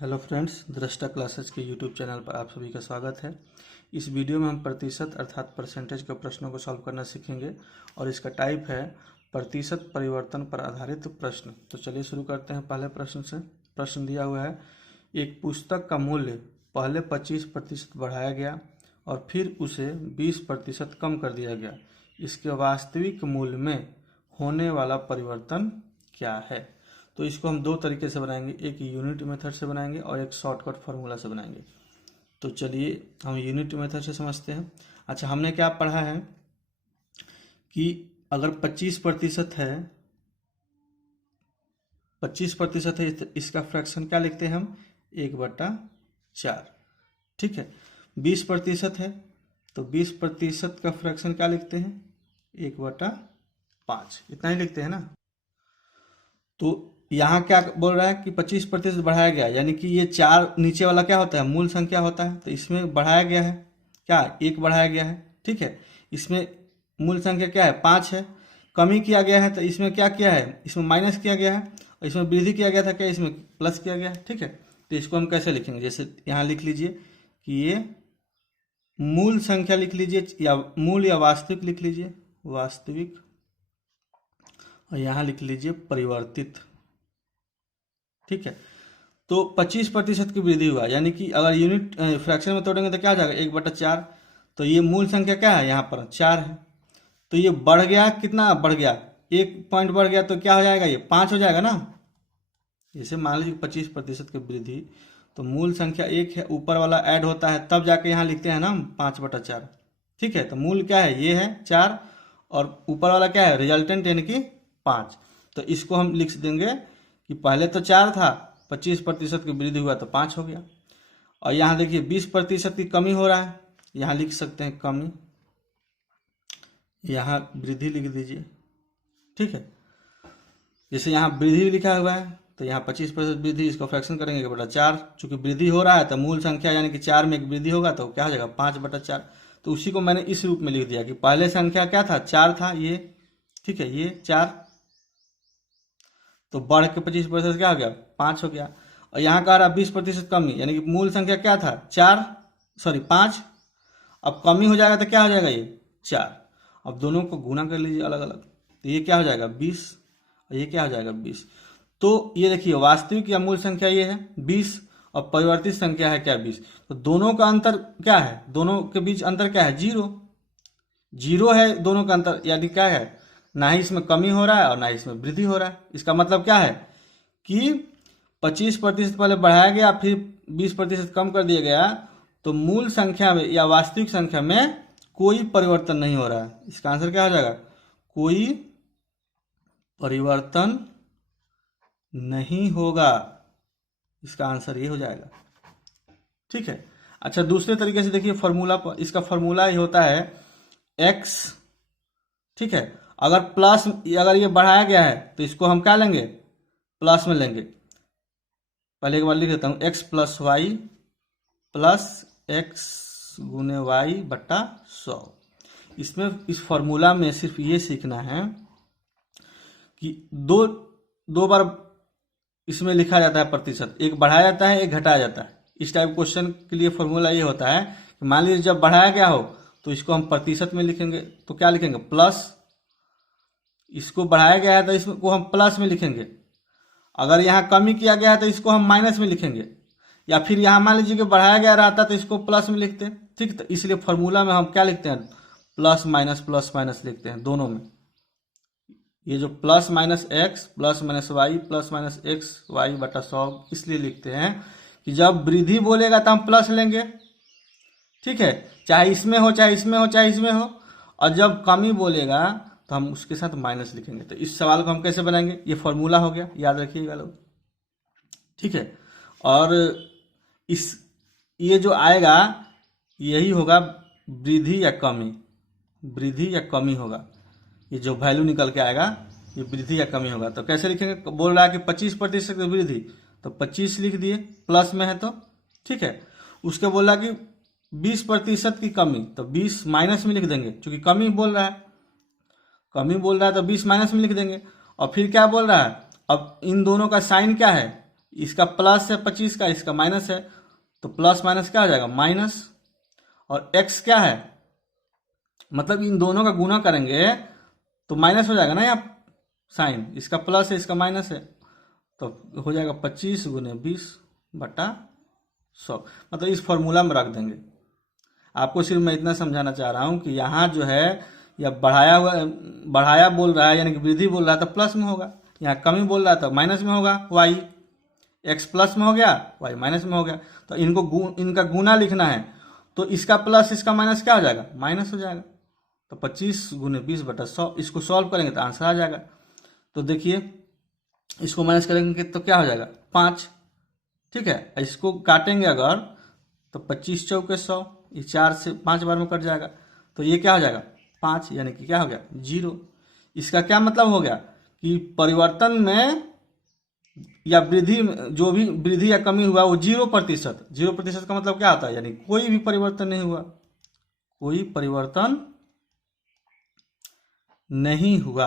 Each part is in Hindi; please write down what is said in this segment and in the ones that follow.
हेलो फ्रेंड्स, दृष्टा क्लासेस के यूट्यूब चैनल पर आप सभी का स्वागत है। इस वीडियो में हम प्रतिशत अर्थात परसेंटेज के प्रश्नों को सॉल्व करना सीखेंगे और इसका टाइप है प्रतिशत परिवर्तन पर आधारित प्रश्न। तो चलिए शुरू करते हैं पहले प्रश्न से। प्रश्न दिया हुआ है, एक पुस्तक का मूल्य पहले 25% बढ़ाया गया और फिर उसे 20% कम कर दिया गया। इसके वास्तविक मूल्य में होने वाला परिवर्तन क्या है? तो इसको हम दो तरीके से बनाएंगे, एक यूनिट मेथड से बनाएंगे और एक शॉर्टकट फार्मूला से बनाएंगे। तो चलिए हम यूनिट मेथड से समझते हैं। अच्छा, हमने क्या पढ़ा है कि अगर 25% है, 25% है तो इसका फ्रैक्शन क्या लिखते हैं हम? 1/4। ठीक है। 20% है तो 20% का फ्रैक्शन क्या लिखते हैं? 1/5। इतना ही लिखते हैं ना। तो यहाँ क्या बोल रहा है कि 25% बढ़ाया गया, यानी कि ये 4 नीचे वाला क्या होता है? मूल संख्या होता है। तो इसमें बढ़ाया गया है क्या? 1 बढ़ाया गया है। ठीक है। इसमें मूल संख्या क्या है? 5 है। कमी किया गया है तो इसमें क्या किया है? इसमें माइनस किया गया है और इसमें वृद्धि किया गया था क्या? इसमें प्लस किया गया है। ठीक है। तो इसको हम कैसे लिखेंगे? जैसे यहाँ लिख लीजिए कि ये मूल संख्या लिख लीजिए, या मूल या वास्तविक लिख लीजिए, वास्तविक, और यहाँ लिख लीजिए परिवर्तित। ठीक है। तो 25% की वृद्धि हुआ, यानी कि अगर यूनिट फ्रैक्शन में तोड़ेंगे तो क्या हो जाएगा? 1/4। तो ये मूल संख्या क्या है? यहाँ पर 4 है। तो ये बढ़ गया, कितना बढ़ गया? 1 पॉइंट बढ़ गया, तो क्या हो जाएगा? ये 5 हो जाएगा ना। जैसे मान लीजिए 25% की वृद्धि, तो मूल संख्या 1 है, ऊपर वाला ऐड होता है, तब जाके यहाँ लिखते हैं ना हम 5/4। ठीक है। तो मूल क्या है? ये है 4 और ऊपर वाला क्या है? रिजल्टेंट, यानी कि 5। तो इसको हम लिख देंगे कि पहले तो 4 था, 25% की वृद्धि हुआ तो 5 हो गया। और यहाँ देखिए 20% की कमी हो रहा है, यहाँ लिख सकते हैं कमी, यहाँ वृद्धि लिख दीजिए। ठीक है। जैसे यहाँ वृद्धि लिखा हुआ है तो यहाँ 25% वृद्धि, इसको फ्रैक्शन करेंगे 1/4। चूंकि वृद्धि हो रहा है तो मूल संख्या यानी कि 4 में एक वृद्धि होगा तो क्या हो जाएगा? 5/4। तो उसी को मैंने इस रूप में लिख दिया कि पहले संख्या क्या था? 4 था ये। ठीक है। ये 4 तो बढ़ के 25% क्या हो गया? 5 हो गया। और यहाँ कह रहा 20% कमी, यानी कि मूल संख्या क्या था? 5। अब कमी हो जाएगा तो क्या हो जाएगा? ये 4। अब दोनों को गुना कर लीजिए अलग अलग, तो ये क्या हो जाएगा? 20 और ये क्या हो जाएगा? 20। तो ये देखिए वास्तविक या मूल संख्या ये है 20 और परिवर्तित संख्या है क्या? 20। तो दोनों का अंतर क्या है? दोनों के बीच अंतर क्या है? 0। 0 है दोनों का अंतर, यानी क्या है? ना ही इसमें कमी हो रहा है और ना ही इसमें वृद्धि हो रहा है। इसका मतलब क्या है कि 25% पहले बढ़ाया गया, फिर 20% कम कर दिया गया, तो मूल संख्या में या वास्तविक संख्या में कोई परिवर्तन नहीं हो रहा है। इसका आंसर क्या हो जाएगा? कोई परिवर्तन नहीं होगा। इसका आंसर ये हो जाएगा। ठीक है। अच्छा, दूसरे तरीके से देखिए फॉर्मूला, इसका फॉर्मूला ही होता है x। ठीक है। अगर ये बढ़ाया गया है तो इसको हम क्या लेंगे? प्लस में लेंगे। पहले एक बार लिख देता हूं, x + y + x गुने y बट्टा 100। इसमें इस फॉर्मूला में सिर्फ ये सीखना है कि दो बार इसमें लिखा जाता है प्रतिशत, एक बढ़ाया जाता है, एक घटाया जाता है। इस टाइप क्वेश्चन के लिए फॉर्मूला ये होता है कि मान लीजिए जब बढ़ाया गया हो तो इसको हम प्रतिशत में लिखेंगे, तो क्या लिखेंगे? प्लस। इसको बढ़ाया गया है तो इसको हम प्लस में लिखेंगे। अगर यहाँ कमी किया गया है तो इसको हम माइनस में लिखेंगे, या फिर यहाँ मान लीजिए कि बढ़ाया गया रहता तो इसको प्लस में लिखते हैं। ठीक। तो इसलिए फॉर्मूला में हम क्या लिखते हैं? प्लस माइनस लिखते हैं दोनों में। ये जो plus minus x plus minus y plus minus x y बटा 100 इसलिए लिखते हैं कि जब वृद्धि बोलेगा तो हम प्लस लेंगे। ठीक है। चाहे इसमें हो, चाहे इसमें हो, चाहे इसमें हो। और जब कमी बोलेगा तो हम उसके साथ माइनस लिखेंगे। तो इस सवाल को हम कैसे बनाएंगे? ये फॉर्मूला हो गया, याद रखिएगा लोग। ठीक है। और ये जो आएगा यही होगा वृद्धि या कमी, वृद्धि या कमी होगा। ये जो वैल्यू निकल के आएगा ये वृद्धि या कमी होगा। तो कैसे लिखेंगे? बोल रहा है कि 25% की वृद्धि, तो 25 लिख दिए, प्लस में है तो। ठीक है। उसके बोल रहा कि 20% की कमी, तो 20 माइनस में लिख देंगे, क्योंकि कमी बोल रहा है, तो 20 माइनस में लिख देंगे। और फिर क्या बोल रहा है? अब इन दोनों का साइन क्या है? इसका प्लस है 25 का, इसका माइनस है, तो प्लस माइनस क्या हो जाएगा माइनस। और x क्या है, मतलब इन दोनों का गुना करेंगे तो माइनस हो जाएगा ना यहाँ साइन, इसका प्लस है इसका माइनस है, तो हो जाएगा 25 गुने 20/100। मतलब इस फॉर्मूला में रख देंगे। आपको सिर्फ मैं इतना समझाना चाह रहा हूँ कि यहाँ जो है या बढ़ाया बोल रहा है यानी कि वृद्धि बोल रहा है तो प्लस में होगा, यहाँ कमी बोल रहा है तो माइनस में होगा। y x प्लस में हो गया, y माइनस में हो गया, तो इनका गुना लिखना है, तो इसका प्लस इसका माइनस क्या हो जाएगा माइनस हो जाएगा। तो 25 गुने 20/100, इसको सॉल्व करेंगे तो आंसर आ जाएगा। तो देखिए इसको माइनस करेंगे तो क्या हो जाएगा 5, ठीक है। इसको काटेंगे अगर तो 25 चौके 100, ये 4 से 5 बार में कट जाएगा, तो ये क्या हो जाएगा 5, यानी कि क्या हो गया 0। इसका क्या मतलब हो गया कि परिवर्तन में या वृद्धि, जो भी वृद्धि या कमी हुआ वो 0%। 0% का मतलब क्या होता है, यानी कोई भी परिवर्तन नहीं हुआ, कोई परिवर्तन नहीं हुआ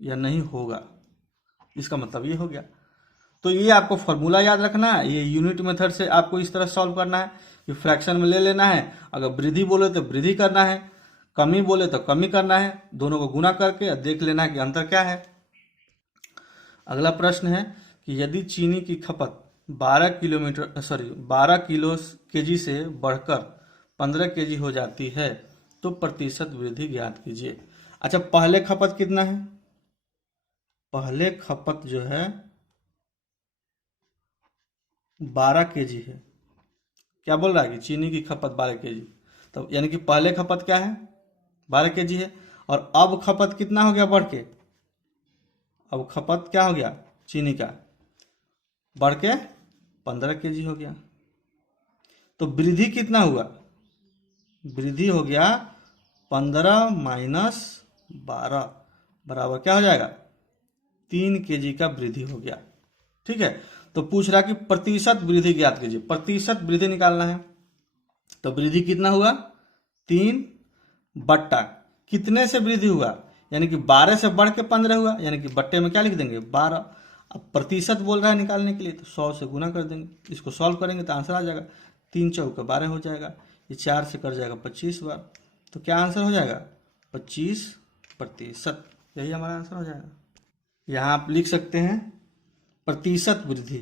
या नहीं होगा, इसका मतलब ये हो गया। तो ये आपको फॉर्मूला याद रखना है, ये यूनिट मेथड से आपको इस तरह सॉल्व करना है कि फ्रैक्शन में ले लेना है, अगर वृद्धि बोले तो वृद्धि करना है, कमी बोले तो कमी करना है, दोनों को गुना करके देख लेना है कि अंतर क्या है। अगला प्रश्न है कि यदि चीनी की खपत 12 किलो केजी से बढ़कर 15 केजी हो जाती है तो प्रतिशत वृद्धि ज्ञात कीजिए। अच्छा, पहले खपत कितना है, पहले खपत जो है 12 केजी है। क्या बोल रहा है कि चीनी की खपत 12 केजी, तो यानी कि पहले खपत क्या है 12 केजी है, और अब खपत कितना हो गया बढ़ के, अब खपत क्या हो गया चीनी का बढ़ के 15 केजी हो गया। तो वृद्धि कितना हुआ, वृद्धि हो गया 15 माइनस 12 बराबर क्या हो जाएगा 3 केजी का वृद्धि हो गया, ठीक है। तो पूछ रहा कि प्रतिशत वृद्धि ज्ञात कीजिए, प्रतिशत वृद्धि निकालना है। तो वृद्धि कितना हुआ 3 बट्टा कितने से वृद्धि हुआ, यानी कि 12 से बढ़ के 15 हुआ, यानी कि बट्टे में क्या लिख देंगे 12। अब प्रतिशत बोल रहा है निकालने के लिए तो 100 से गुना कर देंगे, इसको सॉल्व करेंगे तो आंसर आ जाएगा 3 चौके 12 हो जाएगा, ये 4 से कट जाएगा 25 बार, तो क्या आंसर हो जाएगा 25%, यही हमारा आंसर हो जाएगा। यहाँ आप लिख सकते हैं प्रतिशत वृद्धि,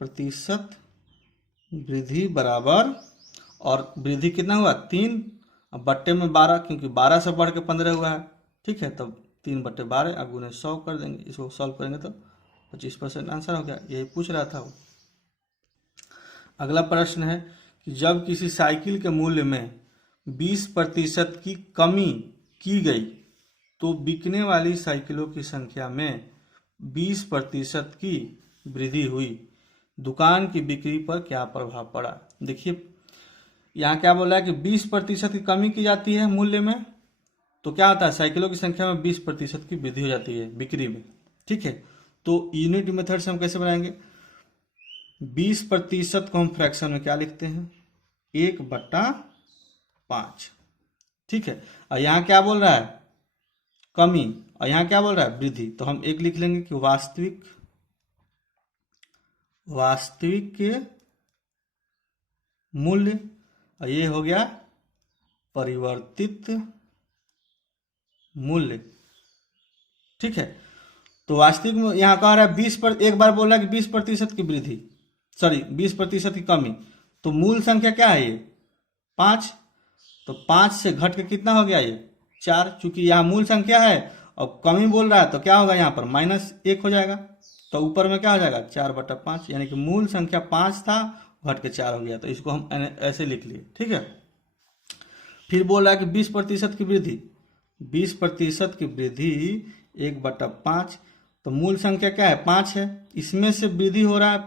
प्रतिशत वृद्धि बराबर, और वृद्धि कितना हुआ 3 बट्टे में 12, क्योंकि 12 से बढ़ के 15 हुआ है, ठीक है। तब 3/12 अब गुने 100 कर देंगे, इसको सॉल्व करेंगे तो 25% आंसर हो गया, यही पूछ रहा था वो। अगला प्रश्न है कि जब किसी साइकिल के मूल्य में 20% की कमी की गई तो बिकने वाली साइकिलों की संख्या में 20% की वृद्धि हुई, दुकान की बिक्री पर क्या प्रभाव पड़ा। देखिए यहाँ क्या बोला है कि 20% की कमी की जाती है मूल्य में, तो क्या होता है साइकिलों की संख्या में 20% की वृद्धि हो जाती है बिक्री में, ठीक है। तो यूनिट मेथड से हम कैसे बनाएंगे, 20% को हम फ्रैक्शन में क्या लिखते हैं 1/5, ठीक है। और यहाँ क्या बोल रहा है कमी, और यहाँ क्या बोल रहा है वृद्धि, तो हम एक लिख लेंगे कि वास्तविक के मूल्य, और ये हो गया परिवर्तित मूल्य, ठीक है। तो वास्तविक में यहाँ कह रहा है 20 एक बार बोल रहा है कि 20% की वृद्धि, 20% की कमी, तो मूल संख्या क्या है ये 5, तो 5 से घट के कितना हो गया ये 4, चूंकि यहाँ मूल संख्या है और कमी बोल रहा है तो क्या होगा यहाँ पर -1 हो जाएगा, तो ऊपर में क्या हो जाएगा 4/5, यानी कि मूल संख्या 5 था घट के 4 हो गया, तो इसको हम ऐसे लिख लिए, ठीक है। फिर बोल रहा है कि 20% की वृद्धि, 20% की वृद्धि 1/5, तो मूल संख्या क्या है 5 है, इसमें से वृद्धि हो रहा है,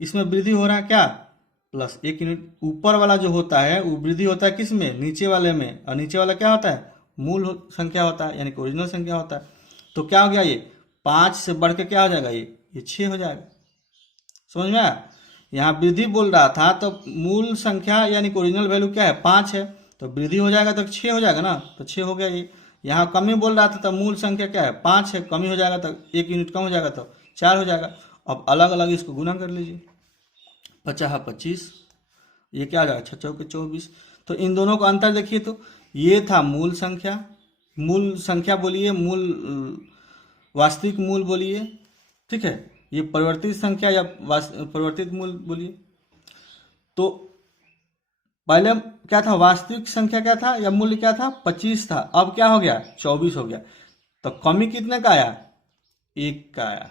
इसमें वृद्धि हो रहा है क्या +1 यूनिट, ऊपर वाला जो होता है वो वृद्धि होता है किस में नीचे वाले में, और नीचे वाला क्या होता है मूल संख्या होता है, यानी कि ओरिजिनल संख्या होता है। तो क्या हो गया ये 5 से बढ़ के क्या हो जाएगा ये 6 हो जाएगा, समझ में आया। यहाँ वृद्धि बोल रहा था तो मूल संख्या यानी कि ओरिजिनल वैल्यू क्या है 5 है, तो वृद्धि हो जाएगा तो 6 हो जाएगा ना, तो 6 हो गया ये। यहाँ कमी बोल रहा था तो मूल संख्या क्या है 5 है, कमी हो जाएगा तो 1 यूनिट कम हो जाएगा तो 4 हो जाएगा, अब अलग अलग इसको गुना कर लीजिए, 50 25, ये क्या आ जाएगा 6 चौके 24। तो इन दोनों का अंतर देखिए, तो ये था मूल संख्या बोलिए, वास्तविक मूल बोलिए, ठीक है, ये परिवर्तित संख्या या परिवर्तित मूल बोलिए। तो पहले क्या था, वास्तविक संख्या क्या था या मूल्य क्या था, 25 था, अब क्या हो गया 24 हो गया। तो कमी कितने का आया, 1 का आया,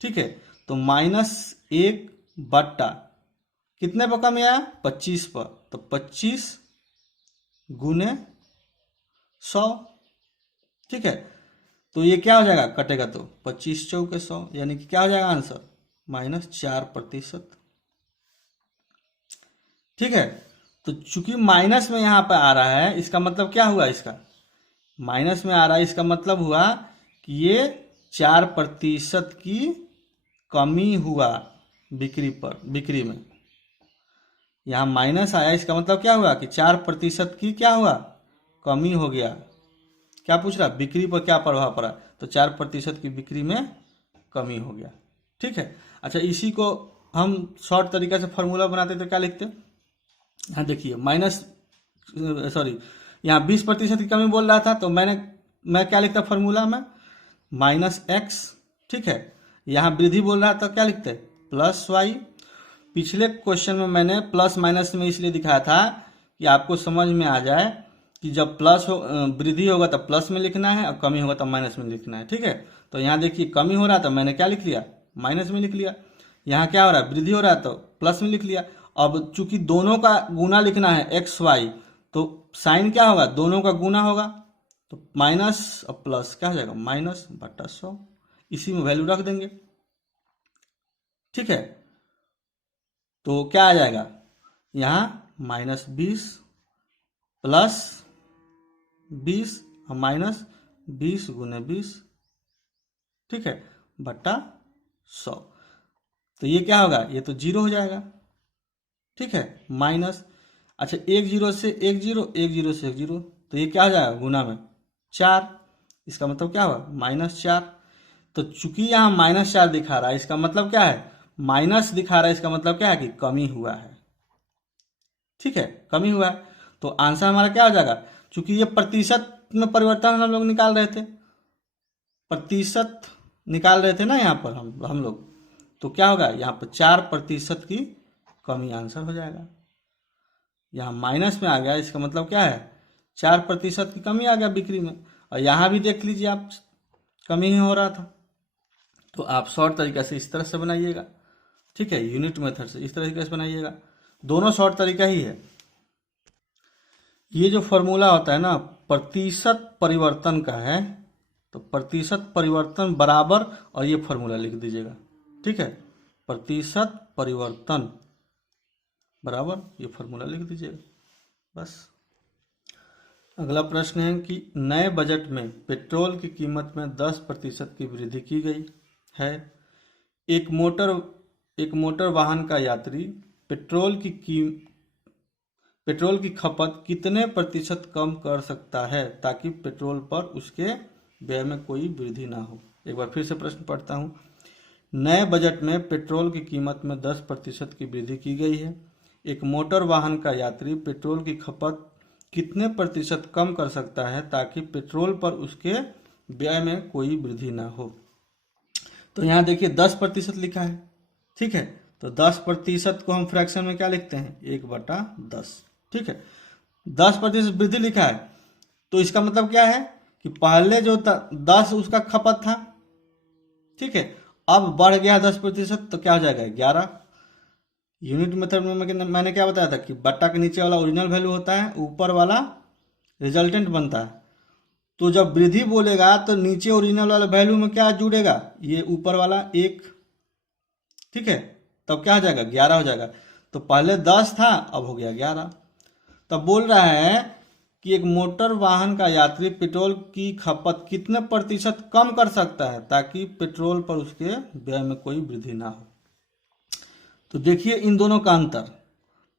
ठीक है। तो -1 बट्टा कितने पर कमी आया, 25 पर, तो 25 गुने 100, ठीक है। तो ये क्या हो जाएगा, कटेगा तो 25 चौके 100, यानी कि क्या हो जाएगा आंसर, -4%, ठीक है। तो चूंकि माइनस में यहाँ पे आ रहा है, इसका मतलब क्या हुआ, इसका माइनस में आ रहा है, इसका मतलब हुआ कि ये 4% की कमी हुआ बिक्री में। यहाँ माइनस आया, इसका मतलब क्या हुआ कि 4% की क्या हुआ, कमी हो गया। क्या पूछ रहा, बिक्री पर क्या प्रभाव पड़ा, तो 4% की बिक्री में कमी हो गया, ठीक है। अच्छा, इसी को हम शॉर्ट तरीके से फॉर्मूला बनाते तो क्या लिखते, यहाँ देखिए यहाँ 20% की कमी बोल रहा था, तो मैं क्या लिखता फॉर्मूला में, -x, ठीक है। यहाँ वृद्धि बोल रहा था, क्या लिखते +y। पिछले क्वेश्चन में मैंने प्लस माइनस में इसलिए दिखाया था कि आपको समझ में आ जाए कि जब वृद्धि होगा तो प्लस में लिखना है और कमी होगा तो माइनस में लिखना है, ठीक है। तो यहाँ देखिए कमी हो रहा था, मैंने क्या लिख लिया, माइनस में लिख लिया। यहाँ क्या हो रहा है, वृद्धि हो रहा है तो प्लस में लिख लिया। अब चूंकि दोनों का गुना लिखना है XY, तो साइन क्या होगा, दोनों का गुना होगा, तो माइनस और प्लस क्या हो जाएगा, -100, इसी में वैल्यू रख देंगे, ठीक है। तो क्या आ जाएगा, यहाँ -20 + 20 और -20 × 20, ठीक है, बट्टा 100। तो ये क्या होगा, ये तो 0 हो जाएगा, ठीक है, माइनस। अच्छा, 1 0 से 1 0, 1 0 से 1 0, तो ये क्या हो जाएगा गुना में 4, इसका मतलब क्या हुआ, -4। तो चूंकि यहाँ -4 दिखा रहा है, इसका मतलब क्या है, माइनस दिखा रहा है, इसका मतलब क्या है कि कमी हुआ है, ठीक है, कमी हुआ है। तो आंसर हमारा क्या हो जाएगा, चूंकि ये प्रतिशत में परिवर्तन हम लोग निकाल रहे थे, प्रतिशत निकाल रहे थे ना यहाँ पर हम लोग, तो क्या होगा, यहाँ पर 4% की कमी आंसर हो जाएगा। यहाँ माइनस में आ गया, इसका मतलब क्या है, 4% की कमी आ गया बिक्री में। और यहाँ भी देख लीजिए आप, कमी ही हो रहा था। तो आप शॉर्ट तरीके से इस तरह से बनाइएगा, ठीक है, यूनिट मेथड से इस तरीके से बनाइएगा, दोनों शॉर्ट तरीका ही है। ये जो फॉर्मूला होता है ना, प्रतिशत परिवर्तन का है, तो प्रतिशत परिवर्तन बराबर, और ये फॉर्मूला लिख दीजिएगा, ठीक है, प्रतिशत परिवर्तन बराबर ये फॉर्मूला लिख दीजिएगा, बस। अगला प्रश्न है कि नए बजट में पेट्रोल की कीमत में 10% की वृद्धि की गई है। एक मोटर वाहन का यात्री पेट्रोल की खपत कितने प्रतिशत कम कर सकता है ताकि पेट्रोल पर उसके व्यय में कोई वृद्धि ना हो। एक बार फिर से प्रश्न पढ़ता हूँ। नए बजट में पेट्रोल की कीमत में 10% की वृद्धि की गई है। एक मोटर वाहन का यात्री पेट्रोल की खपत कितने प्रतिशत कम कर सकता है ताकि पेट्रोल पर उसके व्यय में कोई वृद्धि ना हो। तो यहाँ देखिए 10% लिखा है, ठीक है, तो 10% को हम फ्रैक्शन में क्या लिखते हैं, 1/10, ठीक है। 10% वृद्धि लिखा है, तो इसका मतलब क्या है कि पहले जो 10 उसका खपत था, ठीक है, अब बढ़ गया 10%, तो क्या हो जाएगा 11। यूनिट मेथड में मैंने क्या बताया था कि बट्टा के नीचे वाला ओरिजिनल वैल्यू होता है, ऊपर वाला रिजल्टेंट बनता है। तो जब वृद्धि बोलेगा तो नीचे ओरिजिनल वाला वैल्यू में क्या जुड़ेगा, ये ऊपर वाला 1, ठीक है, तब क्या हो जाएगा 11 हो जाएगा। तो पहले 10 था, अब हो गया 11। तब बोल रहा है कि एक मोटर वाहन का यात्री पेट्रोल की खपत कितने प्रतिशत कम कर सकता है ताकि पेट्रोल पर उसके व्यय में कोई वृद्धि ना हो। तो देखिए इन दोनों का अंतर,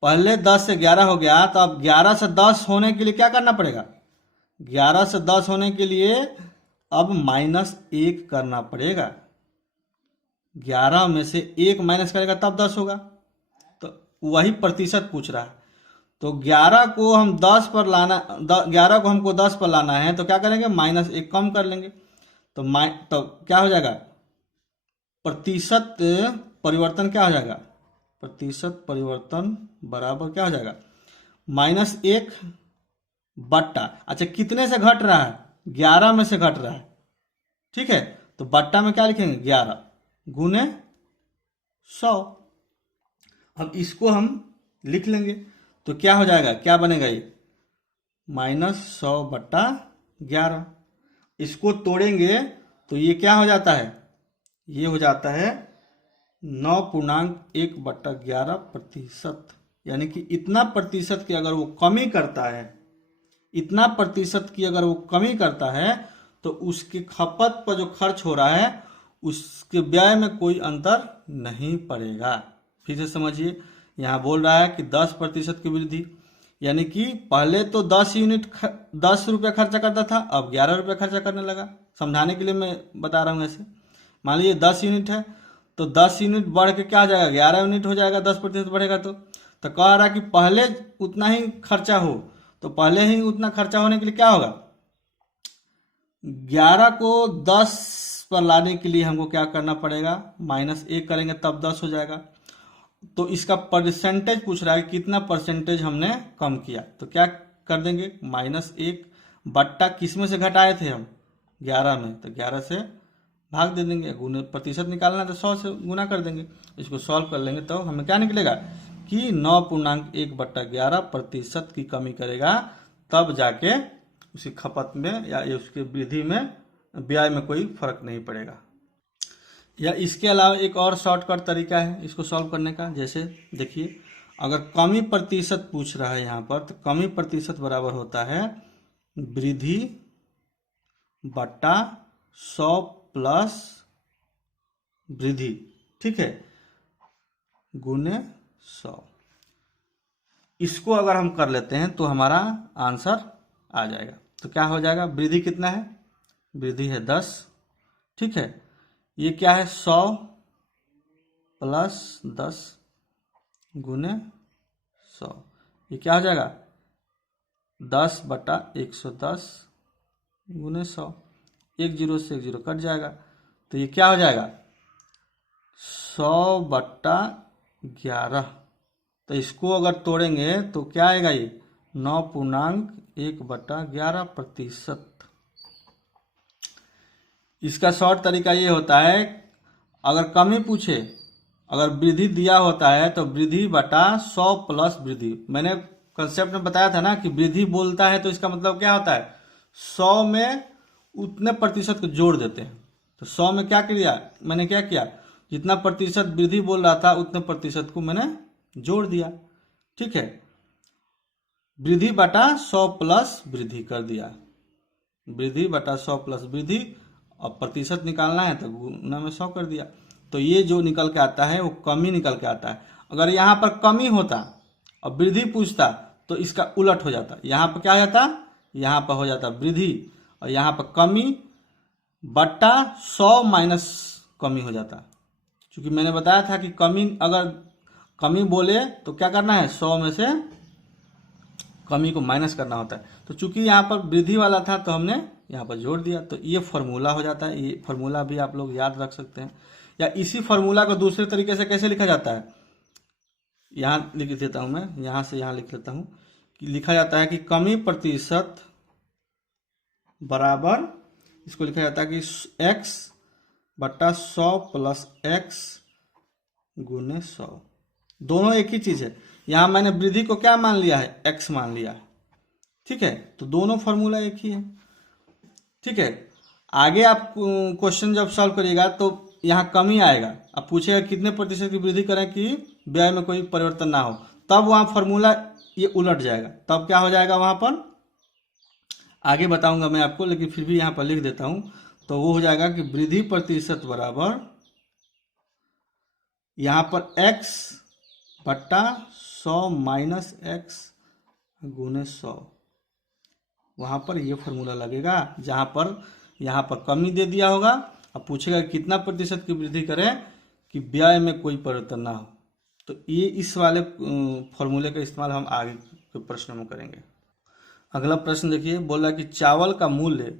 पहले 10 से 11 हो गया, तो अब 11 से 10 होने के लिए क्या करना पड़ेगा, 11 से 10 होने के लिए अब -1 करना पड़ेगा, 11 में से 1 माइनस करेगा तब 10 होगा, तो वही प्रतिशत पूछ रहा है। तो 11 को हम 10 पर लाना, 11 को हमको 10 पर लाना है, तो क्या करेंगे, -1 कम कर लेंगे। तो क्या हो जाएगा, प्रतिशत परिवर्तन क्या हो जाएगा, प्रतिशत परिवर्तन बराबर क्या हो जाएगा, -1 बट्टा, अच्छा कितने से घट रहा है, 11 में से घट रहा है, ठीक है। तो बट्टा में क्या लिखेंगे, 11 गुने 100। अब इसको हम लिख लेंगे, तो क्या हो जाएगा, क्या बनेगा ये, -100 बट्टा 11। इसको तोड़ेंगे तो ये क्या हो जाता है, ये हो जाता है 9.1 बट्टा 11%। यानी कि इतना प्रतिशत की अगर वो कमी करता है, इतना प्रतिशत की अगर वो कमी करता है, तो उसके खपत पर जो खर्च हो रहा है उसके व्यय में कोई अंतर नहीं पड़ेगा। फिर से समझिए, यहाँ बोल रहा है कि 10% की वृद्धि, यानी कि पहले तो 10 रुपये खर्चा करता था, अब 11 रुपये खर्चा करने लगा। समझाने के लिए मैं बता रहा हूँ ऐसे। मान लीजिए 10 यूनिट है, तो 10 यूनिट बढ़ के क्या हो जाएगा, 11 यूनिट हो जाएगा, 10% बढ़ेगा। तो कह रहा है कि पहले उतना ही खर्चा हो, तो पहले ही उतना खर्चा होने के लिए क्या होगा, 11 को 10 पर लाने के लिए हमको क्या करना पड़ेगा, -1 करेंगे तब 10 हो जाएगा। तो इसका परसेंटेज पूछ रहा है, कितना परसेंटेज हमने कम किया, तो क्या कर देंगे, -1 बट्टा किस में से घटाए थे हम, 11 में, तो 11 से भाग दे देंगे। गुने प्रतिशत निकालना है तो 100 से गुना कर देंगे। इसको सॉल्व कर लेंगे तो हमें क्या निकलेगा कि 9.1 बट्टा 11% की कमी करेगा, तब जाके उसकी खपत में या उसके वृद्धि में, व्यय में कोई फर्क नहीं पड़ेगा। या इसके अलावा एक और शॉर्टकट तरीका है इसको सॉल्व करने का। जैसे देखिए, अगर कमी प्रतिशत पूछ रहा है यहाँ पर, तो कमी प्रतिशत बराबर होता है वृद्धि बट्टा 100 प्लस वृद्धि, ठीक है, गुने 100। इसको अगर हम कर लेते हैं तो हमारा आंसर आ जाएगा। तो क्या हो जाएगा, वृद्धि कितना है, वृद्धि है 10, ठीक है। ये क्या है, 100 प्लस 10 गुने 100, ये क्या हो जाएगा, 10 बटा 110 गुने 100। 1 0 से 1 0 कट जाएगा, तो ये क्या हो जाएगा, 100 बट्टा 11। तो इसको अगर तोड़ेंगे तो क्या आएगा, ये 9.1 बट्टा 11%। इसका शॉर्ट तरीका ये होता है, अगर कमी पूछे, अगर वृद्धि दिया होता है तो वृद्धि बटा 100 प्लस वृद्धि। मैंने कंसेप्ट में बताया था ना कि वृद्धि बोलता है तो इसका मतलब क्या होता है, 100 में उतने प्रतिशत को जोड़ देते हैं। तो 100 में क्या किया, मैंने क्या किया, जितना प्रतिशत वृद्धि बोल रहा था उतने प्रतिशत को मैंने जोड़ दिया, ठीक है। वृद्धि बटा 100 प्लस वृद्धि कर दिया, वृद्धि बटा 100 प्लस वृद्धि, और प्रतिशत निकालना है तो गुना में 100 कर दिया। तो ये जो निकल के आता है वो कमी निकल के आता है। अगर यहाँ पर कमी होता और वृद्धि पूछता तो इसका उलट हो जाता, यहाँ पर क्या हो जाता, यहाँ पर हो जाता वृद्धि, और यहाँ पर कमी बट्टा 100 माइनस कमी हो जाता। क्योंकि मैंने बताया था कि कमी, अगर कमी बोले तो क्या करना है, 100 में से कमी को माइनस करना होता है। तो चूंकि यहाँ पर वृद्धि वाला था तो हमने यहाँ पर जोड़ दिया, तो ये फॉर्मूला हो जाता है। ये फॉर्मूला भी आप लोग याद रख सकते हैं। या इसी फॉर्मूला को दूसरे तरीके से कैसे लिखा जाता है, यहाँ लिख देता हूँ मैं, यहाँ से यहाँ लिख लेता हूँ कि लिखा जाता है कि कमी प्रतिशत बराबर, इसको लिखा जाता है कि x बट्टा 100 प्लस x गुने 100। दोनों एक ही चीज है। यहाँ मैंने वृद्धि को क्या मान लिया है, x मान लिया है, ठीक है। तो दोनों फॉर्मूला एक ही है, ठीक है। आगे आप क्वेश्चन जब सॉल्व करिएगा तो यहाँ कमी आएगा, अब पूछेगा कितने प्रतिशत की वृद्धि करें कि व्यय में कोई परिवर्तन ना हो, तब वहाँ फॉर्मूला ये उलट जाएगा। तब क्या हो जाएगा, वहाँ पर आगे बताऊंगा मैं आपको, लेकिन फिर भी यहाँ पर लिख देता हूँ। तो वो हो जाएगा कि वृद्धि प्रतिशत बराबर यहाँ पर x बट्टा 100 माइनस x गुने 100। वहां पर ये फॉर्मूला लगेगा जहां पर यहाँ पर कमी दे दिया होगा, अब पूछेगा कितना प्रतिशत की वृद्धि करें कि व्यय में कोई परिवर्तन ना हो। तो ये इस वाले फॉर्मूले का इस्तेमाल हम आगे के प्रश्नों में करेंगे। अगला प्रश्न देखिए, बोला कि चावल का मूल्य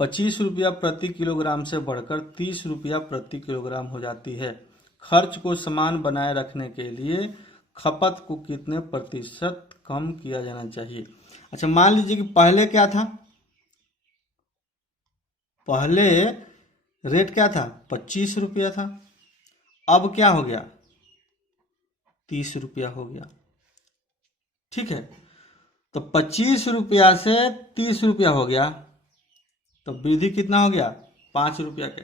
25 रुपया प्रति किलोग्राम से बढ़कर 30 रुपया प्रति किलोग्राम हो जाती है। खर्च को समान बनाए रखने के लिए खपत को कितने प्रतिशत कम किया जाना चाहिए। अच्छा, मान लीजिए कि पहले क्या था, पहले रेट क्या था, 25 रुपया था, अब क्या हो गया, 30 रुपया हो गया। ठीक है, तो 25 रुपया से 30 रुपया हो गया, तो वृद्धि कितना हो गया, 5 रुपया के।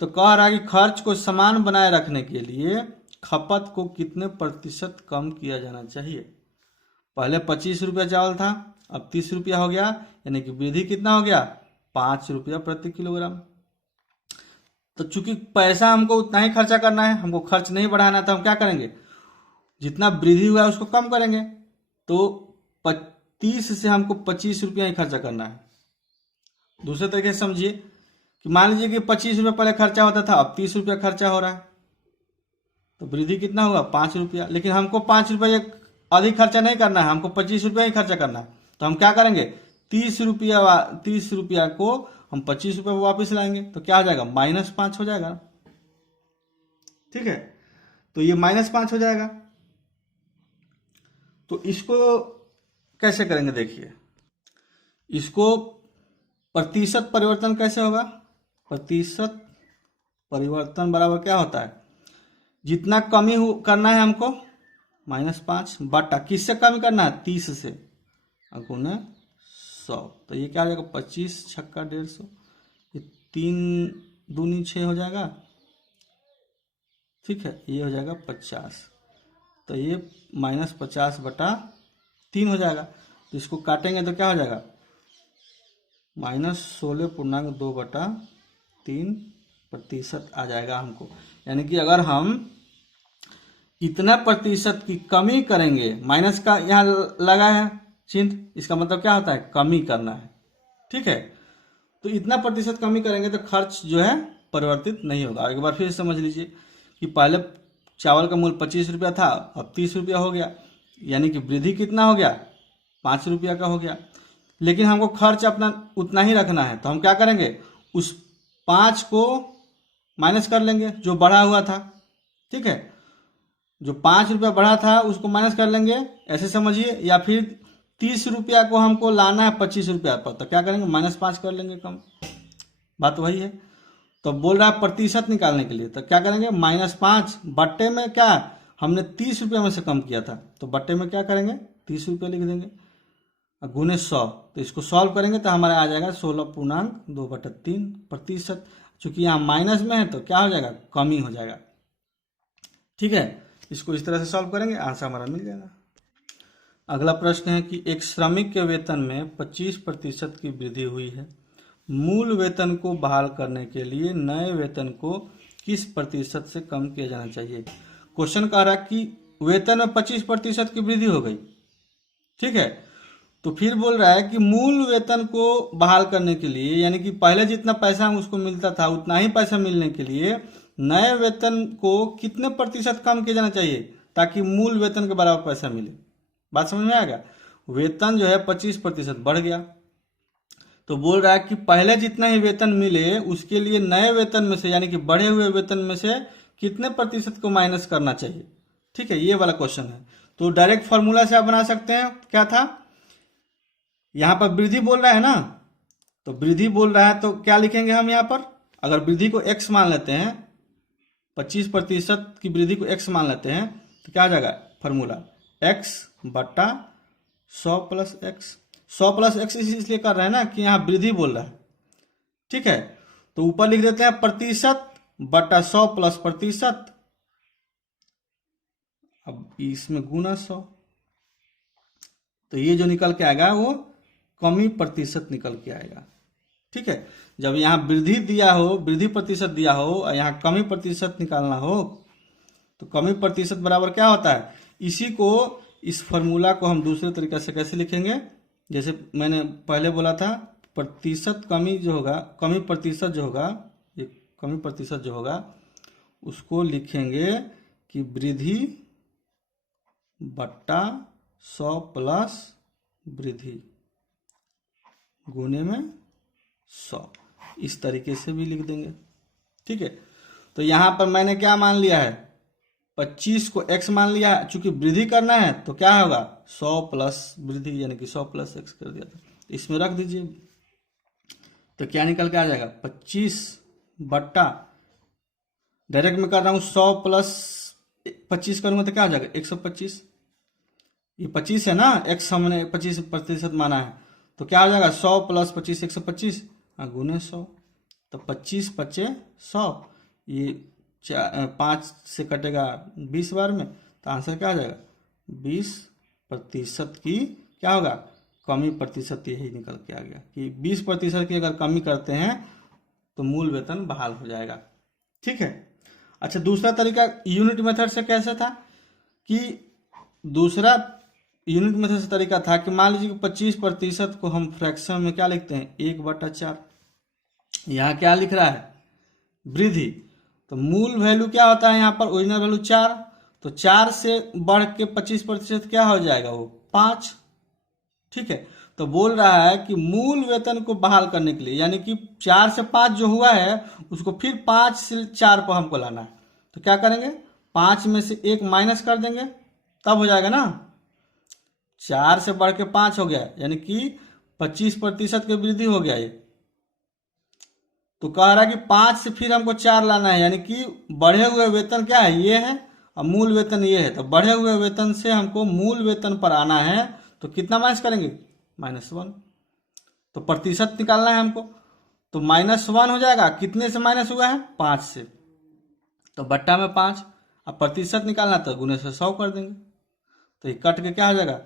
तो कह रहा है कि खर्च को समान बनाए रखने के लिए खपत को कितने प्रतिशत कम किया जाना चाहिए। पहले 25 रुपया चावल था, अब 30 रुपया हो गया, यानी कि वृद्धि कितना हो गया, 5 रुपया प्रति किलोग्राम। तो चूंकि पैसा हमको उतना ही खर्चा करना है, हमको खर्च नहीं बढ़ाना, तो हम क्या करेंगे, जितना वृद्धि हुआ है उसको कम करेंगे। तो 30 से हमको 25 रुपया ही खर्चा करना है। दूसरे तरीके से समझिए कि मान लीजिए कि 25 रुपया पहले खर्चा होता था, अब 30 रुपया खर्चा हो रहा है, तो वृद्धि कितना हुआ, 5 रुपया। लेकिन हमको 5 रुपया अधिक खर्चा नहीं करना है, हमको 25 रुपया ही खर्चा करना है। तो हम क्या करेंगे, 30 रुपया को हम 25 रुपया वापस लाएंगे, तो क्या हो जाएगा, -5 हो जाएगा। ठीक है, तो ये -5 हो जाएगा। तो इसको कैसे करेंगे, देखिए इसको प्रतिशत परिवर्तन कैसे होगा, प्रतिशत परिवर्तन बराबर क्या होता है, जितना कमी करना है हमको -5 बटा किससे कमी करना है, 30 से, गुने 100। तो ये क्या हो जाएगा, 25 छक्का 150, ये 3 दूनी 6 हो जाएगा। ठीक है, ये हो जाएगा 50, तो ये -50 बटा 3 हो जाएगा। तो इसको काटेंगे तो क्या हो जाएगा, -16.2 बटा 3 प्रतिशत आ जाएगा हमको। यानी कि अगर हम इतना प्रतिशत की कमी करेंगे, माइनस का यहाँ लगा है चिन्ह, इसका मतलब क्या होता है, कमी करना है। ठीक है, तो इतना प्रतिशत कमी करेंगे तो खर्च जो है परिवर्तित नहीं होगा। एक बार फिर समझ लीजिए कि पहले चावल का मूल्य 25 रुपया था, अब 30 रुपया हो गया, यानी कि वृद्धि कितना हो गया, 5 रुपया का हो गया। लेकिन हमको खर्च अपना उतना ही रखना है, तो हम क्या करेंगे, उस 5 को माइनस कर लेंगे जो बढ़ा हुआ था। ठीक है, जो 5 रुपया बढ़ा था उसको माइनस कर लेंगे, ऐसे समझिए। या फिर 30 रुपया को हमको लाना है 25 रुपया पर, तो क्या करेंगे, -5 कर लेंगे कम, बात वही है। तो बोल रहा है प्रतिशत निकालने के लिए, तो क्या करेंगे, -5 बट्टे में क्या, हमने 30 रुपया में से कम किया था, तो बट्टे में क्या करेंगे, 30 रुपया लिख देंगे, गुने 100। तो इसको सॉल्व करेंगे तो हमारा आ जाएगा 16.2 बटा 3 प्रतिशत। चूंकि यहाँ माइनस में है तो क्या हो जाएगा, कमी हो जाएगा। ठीक है, इसको इस तरह से सॉल्व करेंगे, आंसर हमारा मिल जाएगा। अगला प्रश्न है कि एक श्रमिक के वेतन में 25% की वृद्धि हुई है। मूल वेतन को बहाल करने के लिए नए वेतन को किस प्रतिशत से कम किया जाना चाहिए। क्वेश्चन कह रहा है कि वेतन में 25% की वृद्धि हो गई। ठीक है, तो फिर बोल रहा है कि मूल वेतन को बहाल करने के लिए, यानी कि पहले जितना पैसा उसको मिलता था उतना ही पैसा मिलने के लिए नए वेतन को कितने प्रतिशत कम किया जाना चाहिए ताकि मूल वेतन के बराबर पैसा मिले। बात समझ में आएगा। वेतन जो है 25% बढ़ गया, तो बोल रहा है कि पहले जितना ही वेतन मिले उसके लिए नए वेतन में से, यानी कि बढ़े हुए वेतन में से कितने प्रतिशत को माइनस करना चाहिए। ठीक है, ये वाला क्वेश्चन है। तो डायरेक्ट फॉर्मूला से आप बना सकते हैं। क्या था, यहां पर वृद्धि बोल रहा है ना, तो वृद्धि बोल रहा है तो क्या लिखेंगे हम यहाँ पर, अगर वृद्धि को x मान लेते हैं, 25% की वृद्धि को x मान लेते हैं, तो क्या आ जाएगा फॉर्मूला, x बटा 100 प्लस एक्स। 100 प्लस एक्स इसलिए कर रहे हैं ना कि यहाँ वृद्धि बोल रहा है। ठीक है, तो ऊपर लिख देते हैं प्रतिशत बटा 100 प्लस प्रतिशत, अब इसमें गुना 100, तो ये जो निकल के आएगा वो कमी प्रतिशत निकल के आएगा। ठीक है, जब यहाँ वृद्धि दिया हो, वृद्धि प्रतिशत दिया हो और यहाँ कमी प्रतिशत निकालना हो, तो कमी प्रतिशत बराबर क्या होता है, इसी को, इस फॉर्मूला को हम दूसरे तरीके से कैसे लिखेंगे, जैसे मैंने पहले बोला था, प्रतिशत कमी जो होगा, कमी प्रतिशत जो होगा, ये कमी प्रतिशत जो होगा उसको लिखेंगे कि वृद्धि बट्टा 100 प्लस वृद्धि गुने में 100, इस तरीके से भी लिख देंगे। ठीक है, तो यहां पर मैंने क्या मान लिया है, 25 को x मान लिया है। चूंकि वृद्धि करना है तो क्या होगा, 100 प्लस वृद्धि यानी कि 100 प्लस x कर दिया था, इसमें रख दीजिए। तो क्या निकल के आ जाएगा, 25 बट्टा, डायरेक्ट में कर रहा हूं 100 प्लस 25 करूंगा तो क्या हो जाएगा 125। ये 25 है ना, x हमने 25% माना है, तो क्या हो जाएगा 100 प्लस 25 125 गुने 100। तो 25 पचे 100, ये 5 से कटेगा 20 बार में, तो आंसर क्या आ जाएगा 20% की क्या होगा, कमी प्रतिशत। यही निकल के आ गया कि 20% की अगर कमी करते हैं तो मूल वेतन बहाल हो जाएगा। ठीक है। अच्छा, दूसरा तरीका यूनिट मेथड से कैसे था कि दूसरा यूनिट मेथड से तरीका था कि मान लीजिए कि 25% को हम फ्रैक्शन में क्या लिखते हैं, 1/4। यहाँ क्या लिख रहा है, वृद्धि। तो मूल वैल्यू क्या होता है यहाँ पर, ओरिजिनल वैल्यू 4, तो 4 से बढ़ के 25% क्या हो जाएगा, वो 5। ठीक है, तो बोल रहा है कि मूल वेतन को बहाल करने के लिए, यानी कि 4 से 5 जो हुआ है उसको फिर 5 से 4 पर हमको लाना है। तो क्या करेंगे, 5 में से 1 माइनस कर देंगे, तब हो जाएगा ना। 4 से बढ़ के 5 हो गया, यानी कि 25% की वृद्धि हो गया ये। तो कह रहा है कि 5 से फिर हमको 4 लाना है, यानी कि बढ़े हुए वेतन क्या है, ये है, और मूल वेतन ये है। तो बढ़े हुए वेतन से हमको मूल वेतन पर आना है, तो कितना माइनस करेंगे, -1। तो प्रतिशत निकालना है हमको, तो -1 हो जाएगा। कितने से माइनस हुआ है, 5 से, तो बट्टा में 5। अब प्रतिशत निकालना तो गुने से 100 कर देंगे, तो ये कट के क्या हो जाएगा,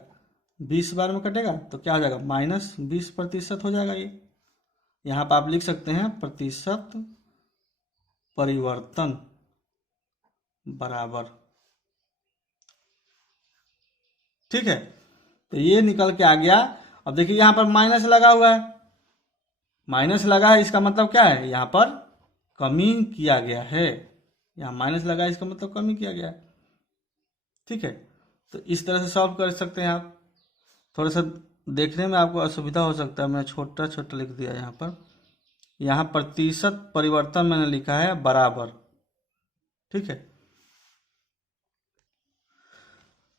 20 बार में कटेगा, तो क्या हो जाएगा -20% हो जाएगा ये। यहाँ पर आप लिख सकते हैं प्रतिशत परिवर्तन बराबर। ठीक है, तो ये निकल के आ गया। अब देखिए यहाँ पर माइनस लगा हुआ है, माइनस लगा है, इसका मतलब क्या है, यहाँ पर कमी किया गया है। यहाँ माइनस लगा है, इसका मतलब कमी किया गया है। ठीक है, तो इस तरह से सॉल्व कर सकते हैं आप। थोड़ा सा देखने में आपको असुविधा हो सकता है, मैं छोटा छोटा लिख दिया यहाँ पर। यहाँ प्रतिशत परिवर्तन मैंने लिखा है बराबर। ठीक है,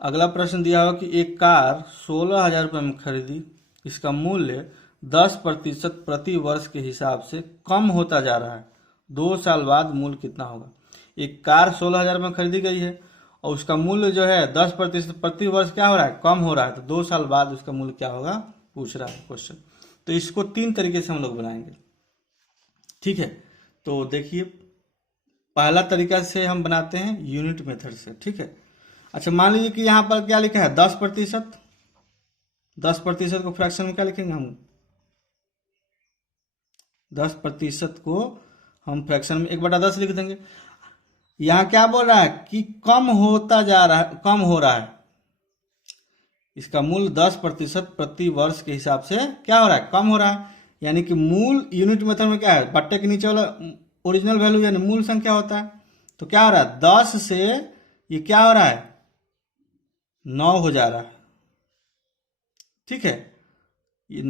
अगला प्रश्न दिया हुआ कि एक कार 16,000 रुपये में खरीदी, इसका मूल्य 10% प्रति वर्ष के हिसाब से कम होता जा रहा है, 2 साल बाद मूल्य कितना होगा। एक कार 16,000 में खरीदी गई है और उसका मूल्य जो है 10% प्रति वर्ष क्या हो रहा है, कम हो रहा है, तो 2 साल बाद उसका मूल्य क्या होगा, पूछ रहा है क्वेश्चन। तो इसको 3 तरीके से हम लोग बनाएंगे। ठीक है, तो देखिए पहला तरीका से हम बनाते हैं यूनिट मेथड से। ठीक है, अच्छा मान लीजिए कि यहाँ पर क्या लिखा है 10%। 10% को फ्रैक्शन में क्या लिखेंगे हम, 10% को हम फ्रैक्शन में 1/10 लिख देंगे। यहाँ क्या बोल रहा है कि कम होता जा रहा है, कम हो रहा है, इसका मूल्य 10% प्रति वर्ष के हिसाब से क्या हो रहा है, कम हो रहा है। यानी कि मूल यूनिट मेथड में क्या है, बट्टे के नीचे वाला ओरिजिनल वैल्यू यानी मूल संख्या होता है। तो क्या हो रहा है, 10 से ये क्या हो रहा है, 9 हो जा रहा है। ठीक है, ये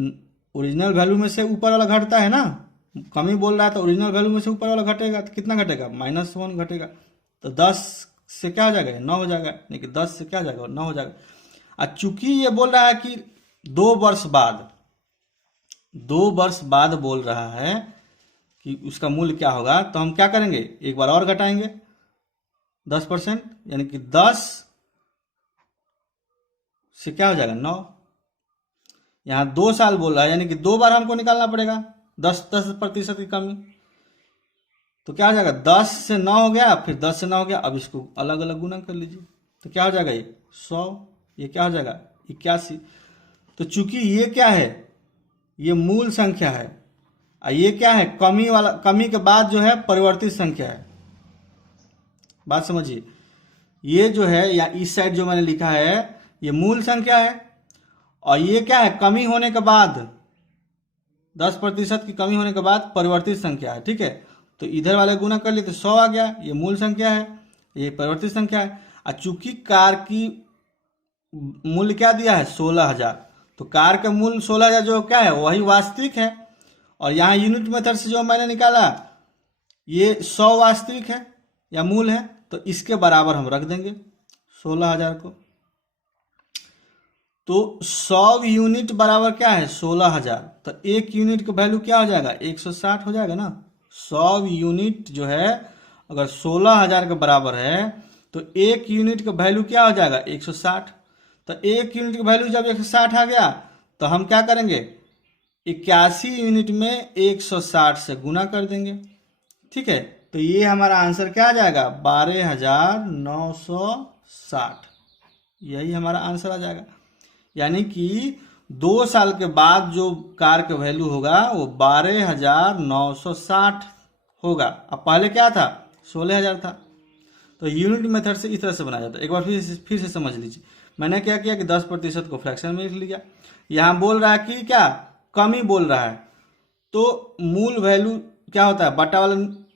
ओरिजिनल वैल्यू में से ऊपर वाला घटता है ना, कमी बोल रहा है तो ओरिजिनल वैल्यू में से ऊपर वाला घटेगा, तो कितना घटेगा, -1 घटेगा। तो 10 से क्या हो जाएगा, 9 हो जाएगा, यानी कि 10 से क्या हो जाएगा, 9 हो जाएगा। और चूंकि ये बोल रहा है कि 2 वर्ष बाद, 2 वर्ष बाद बोल रहा है कि उसका मूल्य क्या होगा, तो हम क्या करेंगे, एक बार और घटाएंगे 10%, यानी कि 10 से क्या हो जाएगा, 9। यहाँ 2 साल बोल रहा है, यानी कि 2 बार हमको निकालना पड़ेगा 10% की कमी। तो क्या हो जाएगा, 10 से 9 हो गया, फिर 10 से 9 हो गया। अब इसको अलग अलग गुना कर लीजिए, तो क्या हो जाएगा, ये 100, ये क्या हो जाएगा 81। तो चूंकि ये क्या है, ये मूल संख्या है, और ये क्या है, कमी वाला, कमी के बाद जो है परिवर्तित संख्या है। बात समझिए, ये जो है या इस साइड जो मैंने लिखा है ये मूल संख्या है, और ये क्या है, कमी होने के बाद 10% की कमी होने के बाद परिवर्तित संख्या है। ठीक है, तो इधर वाले गुना कर लिए तो 100 आ गया। ये मूल संख्या है, ये परिवर्तित संख्या है। और चूंकि कार की मूल्य क्या दिया है 16,000, तो कार का मूल्य 16,000 जो क्या है वही वास्तविक है। और यहाँ यूनिट मेथड से जो मैंने निकाला ये 100 वास्तविक है या मूल है, तो इसके बराबर हम रख देंगे 16,000 को। तो 100 यूनिट बराबर क्या है 16,000, तो एक यूनिट का वैल्यू क्या हो जाएगा 160 हो जाएगा ना। 100 यूनिट जो है अगर 16,000 के बराबर है तो एक यूनिट का वैल्यू क्या हो जाएगा 160। तो एक यूनिट का वैल्यू जब 160 आ गया तो हम क्या करेंगे 81 यूनिट में 160 से गुना कर देंगे। ठीक है, तो ये हमारा आंसर क्या आ जाएगा 12,960, यही हमारा आंसर आ जाएगा। यानी कि 2 साल के बाद जो कार का वैल्यू होगा वो 12,960 होगा। अब पहले क्या था 16,000 था। तो यूनिट मेथड से इस तरह से बनाया जाता है। एक बार फिर से समझ लीजिए। मैंने क्या किया कि 10% को फ्रैक्शन में लिख लिया। यहाँ बोल रहा है कि क्या कमी बोल रहा है, तो मूल वैल्यू क्या होता है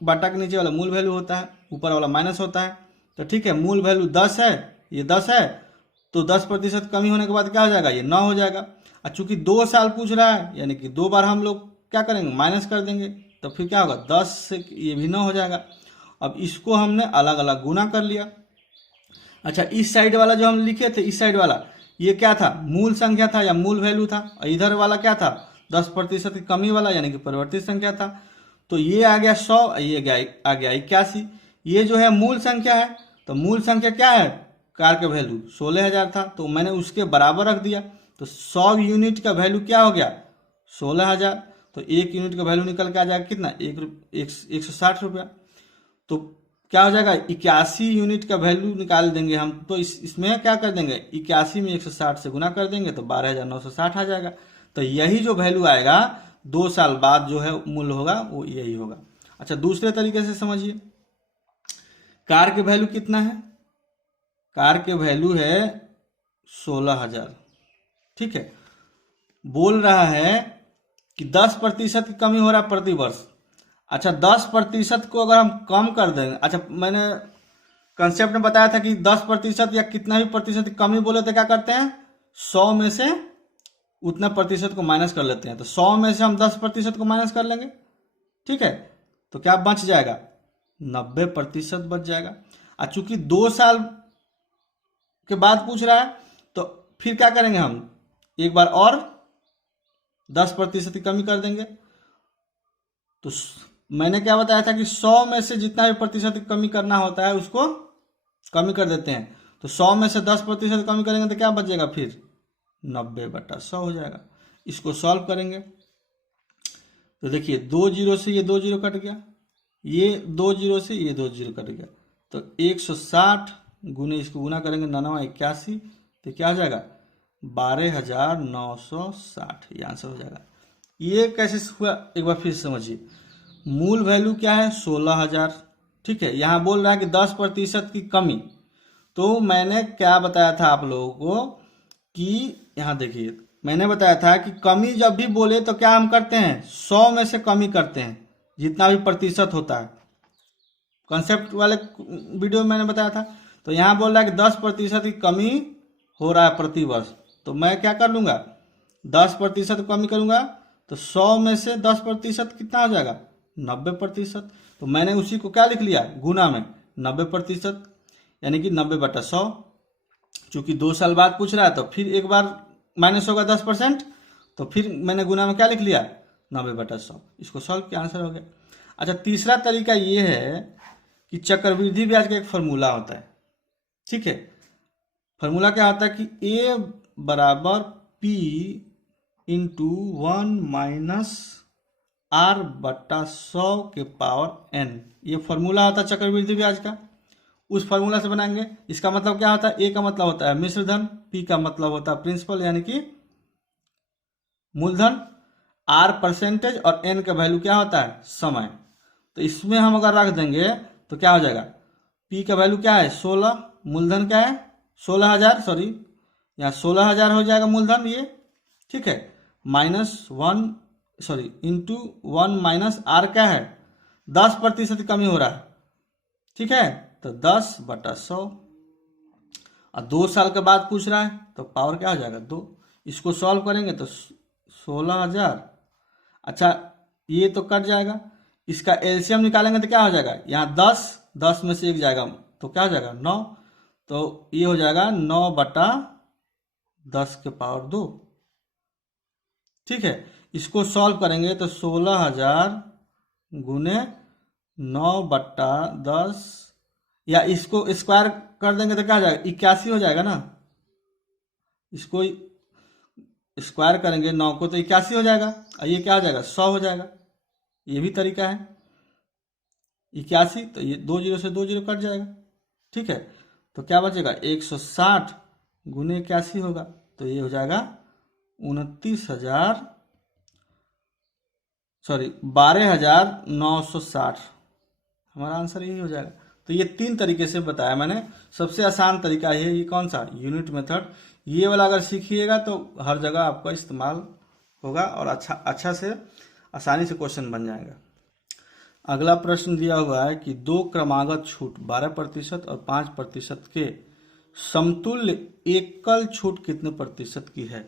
बटा के नीचे वाला मूल वैल्यू होता है, ऊपर वाला माइनस होता है। तो ठीक है, मूल वैल्यू 10 है, ये 10 है, तो 10% कमी होने के बाद क्या हो जाएगा ये 9 हो जाएगा। और चूंकि 2 साल पूछ रहा है यानी कि 2 बार हम लोग क्या करेंगे माइनस कर देंगे, तो फिर क्या होगा 10 से ये भी 9 हो जाएगा। अब इसको हमने अलग अलग गुना कर लिया। अच्छा, इस साइड वाला जो हम लिखे थे, इस साइड वाला ये क्या था मूल संख्या था या मूल वैल्यू था, और इधर वाला क्या था 10% की कमी वाला यानी कि परिवर्तित संख्या था। तो ये आ गया 100, ये आ गया 81। ये जो है मूल संख्या है, तो मूल संख्या क्या है कार का वैल्यू 16,000 था, तो मैंने उसके बराबर रख दिया। तो 100 यूनिट का वैल्यू क्या हो गया 16,000, तो एक यूनिट का वैल्यू निकल के आ जाएगा कितना 160 रुपया। तो क्या हो जाएगा 81 यूनिट का वैल्यू निकाल देंगे हम। तो इसमें क्या कर देंगे 81 में 160 से गुना कर देंगे तो 12,960 आ जाएगा। तो यही जो वैल्यू आएगा 2 साल बाद जो है मूल्य होगा वो यही होगा। अच्छा, दूसरे तरीके से समझिए, कार के वैल्यू कितना है, कार के वैल्यू है 16,000। ठीक है, बोल रहा है कि 10% की कमी हो रहा है प्रति वर्ष। अच्छा, 10% को अगर हम कम कर दें, अच्छा मैंने कंसेप्ट में बताया था कि 10% या कितना भी प्रतिशत की कमी बोले तो क्या करते हैं 100 में से उतना प्रतिशत को माइनस कर लेते हैं। तो 100 में से हम 10% को माइनस कर लेंगे। ठीक है, तो क्या बच जाएगा 90% बच जाएगा। और चूंकि 2 साल के बाद पूछ रहा है तो फिर क्या करेंगे हम एक बार और 10% की कमी कर देंगे। तो मैंने क्या बताया था कि 100 में से जितना भी प्रतिशत की कमी करना होता है उसको कमी कर देते हैं। तो 100 में से 10% कमी करेंगे तो क्या बचेगा फिर 90/100 हो जाएगा। इसको सॉल्व करेंगे तो देखिए 2 जीरो से ये 2 जीरो कट गया, ये 2 जीरो से ये 2 जीरो कट गया, तो 160 गुने इसको गुना करेंगे 981, तो क्या हो जाएगा 12,960, ये आंसर हो जाएगा। ये कैसे हुआ एक बार फिर समझिए। मूल वैल्यू क्या है 16,000। ठीक है, यहाँ बोल रहा है कि 10% की कमी। तो मैंने क्या बताया था आप लोगों को कि यहाँ देखिए मैंने बताया था कि कमी जब भी बोले तो क्या हम करते हैं 100 में से कमी करते हैं जितना भी प्रतिशत होता है। कॉन्सेप्ट वाले वीडियो में मैंने बताया था। तो यहाँ बोल रहा है कि 10% की कमी हो रहा है प्रति वर्ष, तो मैं क्या कर लूँगा 10% कमी करूँगा तो 100 में से 10% कितना हो जाएगा 90%। तो मैंने उसी को क्या लिख लिया गुना में 90%, यानी कि 90/100। चूंकि 2 साल बाद पूछ रहा है तो फिर एक बार माइनस होगा 10%, तो फिर मैंने गुना में क्या लिख लिया 90/100। इसको सॉल्व किया आंसर हो गया। अच्छा, तीसरा तरीका ये है कि चक्रवृद्धि ब्याज का एक फॉर्मूला होता है। ठीक है, फॉर्मूला क्या होता है कि a बराबर p इंटू 1 - r/100 के पावर n, ये फॉर्मूला होता है चक्रवृद्धि ब्याज का। उस फॉर्मूला से बनाएंगे। इसका मतलब क्या होता है a का मतलब होता है मिश्र धन, p का मतलब होता है प्रिंसिपल यानी कि मूलधन, r परसेंटेज और n का वैल्यू क्या होता है समय। तो इसमें हम अगर रख देंगे तो क्या हो जाएगा p का वैल्यू क्या है 16, मूलधन क्या है 16,000, सॉरी यहाँ 16,000 हो जाएगा मूलधन ये। ठीक है, -1 इंटू 1 - r क्या है 10% कमी हो रहा है, ठीक है, तो 10/100। और 2 साल के बाद पूछ रहा है तो पावर क्या हो जाएगा 2। इसको सॉल्व करेंगे तो 16,000। अच्छा ये तो कट जाएगा, इसका एलसीएम निकालेंगे तो क्या हो जाएगा, यहाँ 10 में से 1 जाएगा तो क्या हो जाएगा 9, तो ये हो जाएगा 9/10⁻²। ठीक है, इसको सॉल्व करेंगे तो 16,000 गुने 9/10, या इसको स्क्वायर कर देंगे तो क्या हो जाएगा 81 हो जाएगा ना। इसको स्क्वायर करेंगे 9 को तो 81 हो जाएगा, और ये क्या हो जाएगा 100 हो जाएगा। ये भी तरीका है, 81 तो ये 2 0 से 2 0 कट जाएगा। ठीक है, तो क्या बचेगा 160 गुने 81 होगा, तो ये हो जाएगा 12,960। हमारा आंसर यही हो जाएगा। तो ये 3 तरीके से बताया मैंने। सबसे आसान तरीका है ये कौन सा, यूनिट मेथड। ये वाला अगर सीखिएगा तो हर जगह आपका इस्तेमाल होगा और अच्छा से आसानी से क्वेश्चन बन जाएगा। अगला प्रश्न दिया हुआ है कि 2 क्रमागत छूट 12% और 5% के समतुल्य एकल छूट कितने प्रतिशत की है।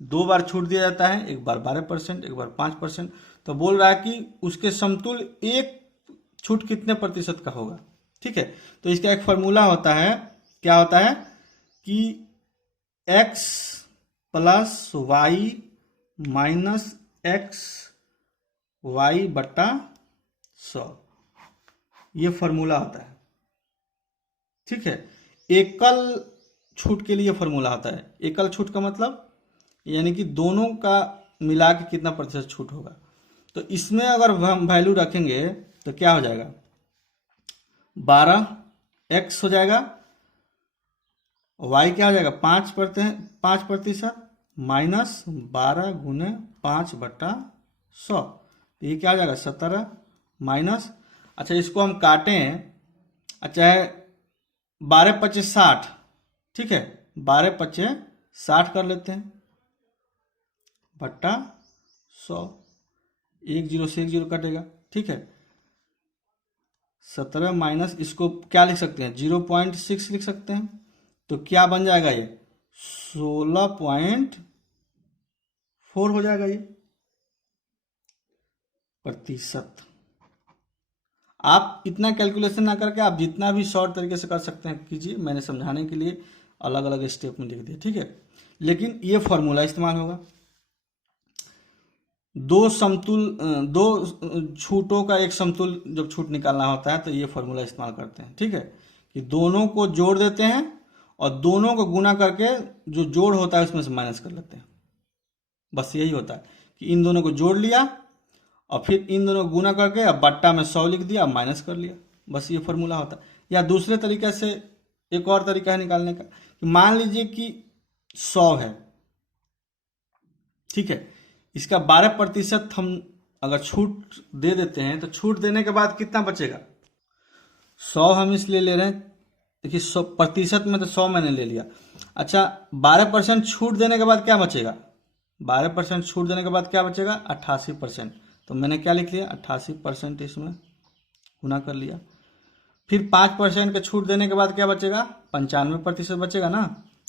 2 बार छूट दिया जाता है, एक बार 12%, एक बार 5%। तो बोल रहा है कि उसके समतुल्य एक छूट कितने प्रतिशत का होगा। ठीक है, तो इसका एक फॉर्मूला होता है, क्या होता है कि x + y - x y/100, ये फॉर्मूला होता है। ठीक है, एकल छूट के लिए फॉर्मूला होता है। एकल छूट का मतलब यानी कि दोनों का मिला के कितना प्रतिशत छूट होगा। तो इसमें अगर हम वैल्यू रखेंगे तो क्या हो जाएगा 12x हो जाएगा, y क्या हो जाएगा 5% -12 गुने 5/100, ये क्या हो जाएगा 17 माइनस। अच्छा इसको हम काटें, अच्छा है 12×5 = 60। ठीक है, 12×5 = 60 कर लेते हैं /100, 1 0 से 1 0 कटेगा। ठीक है, 17 माइनस इसको क्या लिख सकते हैं 0.6 लिख सकते हैं, तो क्या बन जाएगा ये 16.4 हो जाएगा ये प्रतिशत। आप इतना कैलकुलेशन ना करके आप जितना भी शॉर्ट तरीके से कर सकते हैं कीजिए, मैंने समझाने के लिए अलग अलग स्टेप में लिख दिया। ठीक है, लेकिन ये फॉर्मूला इस्तेमाल होगा। दो छूटों का एक समतुल्य जब छूट निकालना होता है तो ये फॉर्मूला इस्तेमाल करते हैं। ठीक है, कि दोनों को जोड़ देते हैं और दोनों को गुना करके जो जोड़ होता है उसमें से माइनस कर लेते हैं। बस यही होता है कि इन दोनों को जोड़ लिया और फिर इन दोनों को गुना करके अब बट्टा में 100 लिख दिया, माइनस कर लिया। बस ये फॉर्मूला होता है। या दूसरे तरीके से एक और तरीका है निकालने का, कि मान लीजिए कि 100 है। ठीक है, इसका 12% हम अगर छूट दे देते हैं तो छूट देने के बाद कितना बचेगा 100 हम इसलिए ले रहे हैं, देखिए 100% में तो 100 मैंने ले लिया। अच्छा 12% छूट देने के बाद क्या बचेगा, 12% छूट देने के बाद क्या बचेगा 88%, तो मैंने क्या लिख लिया 88% इसमें गुना कर लिया। फिर 5% का छूट देने के बाद क्या बचेगा 95% बचेगा ना,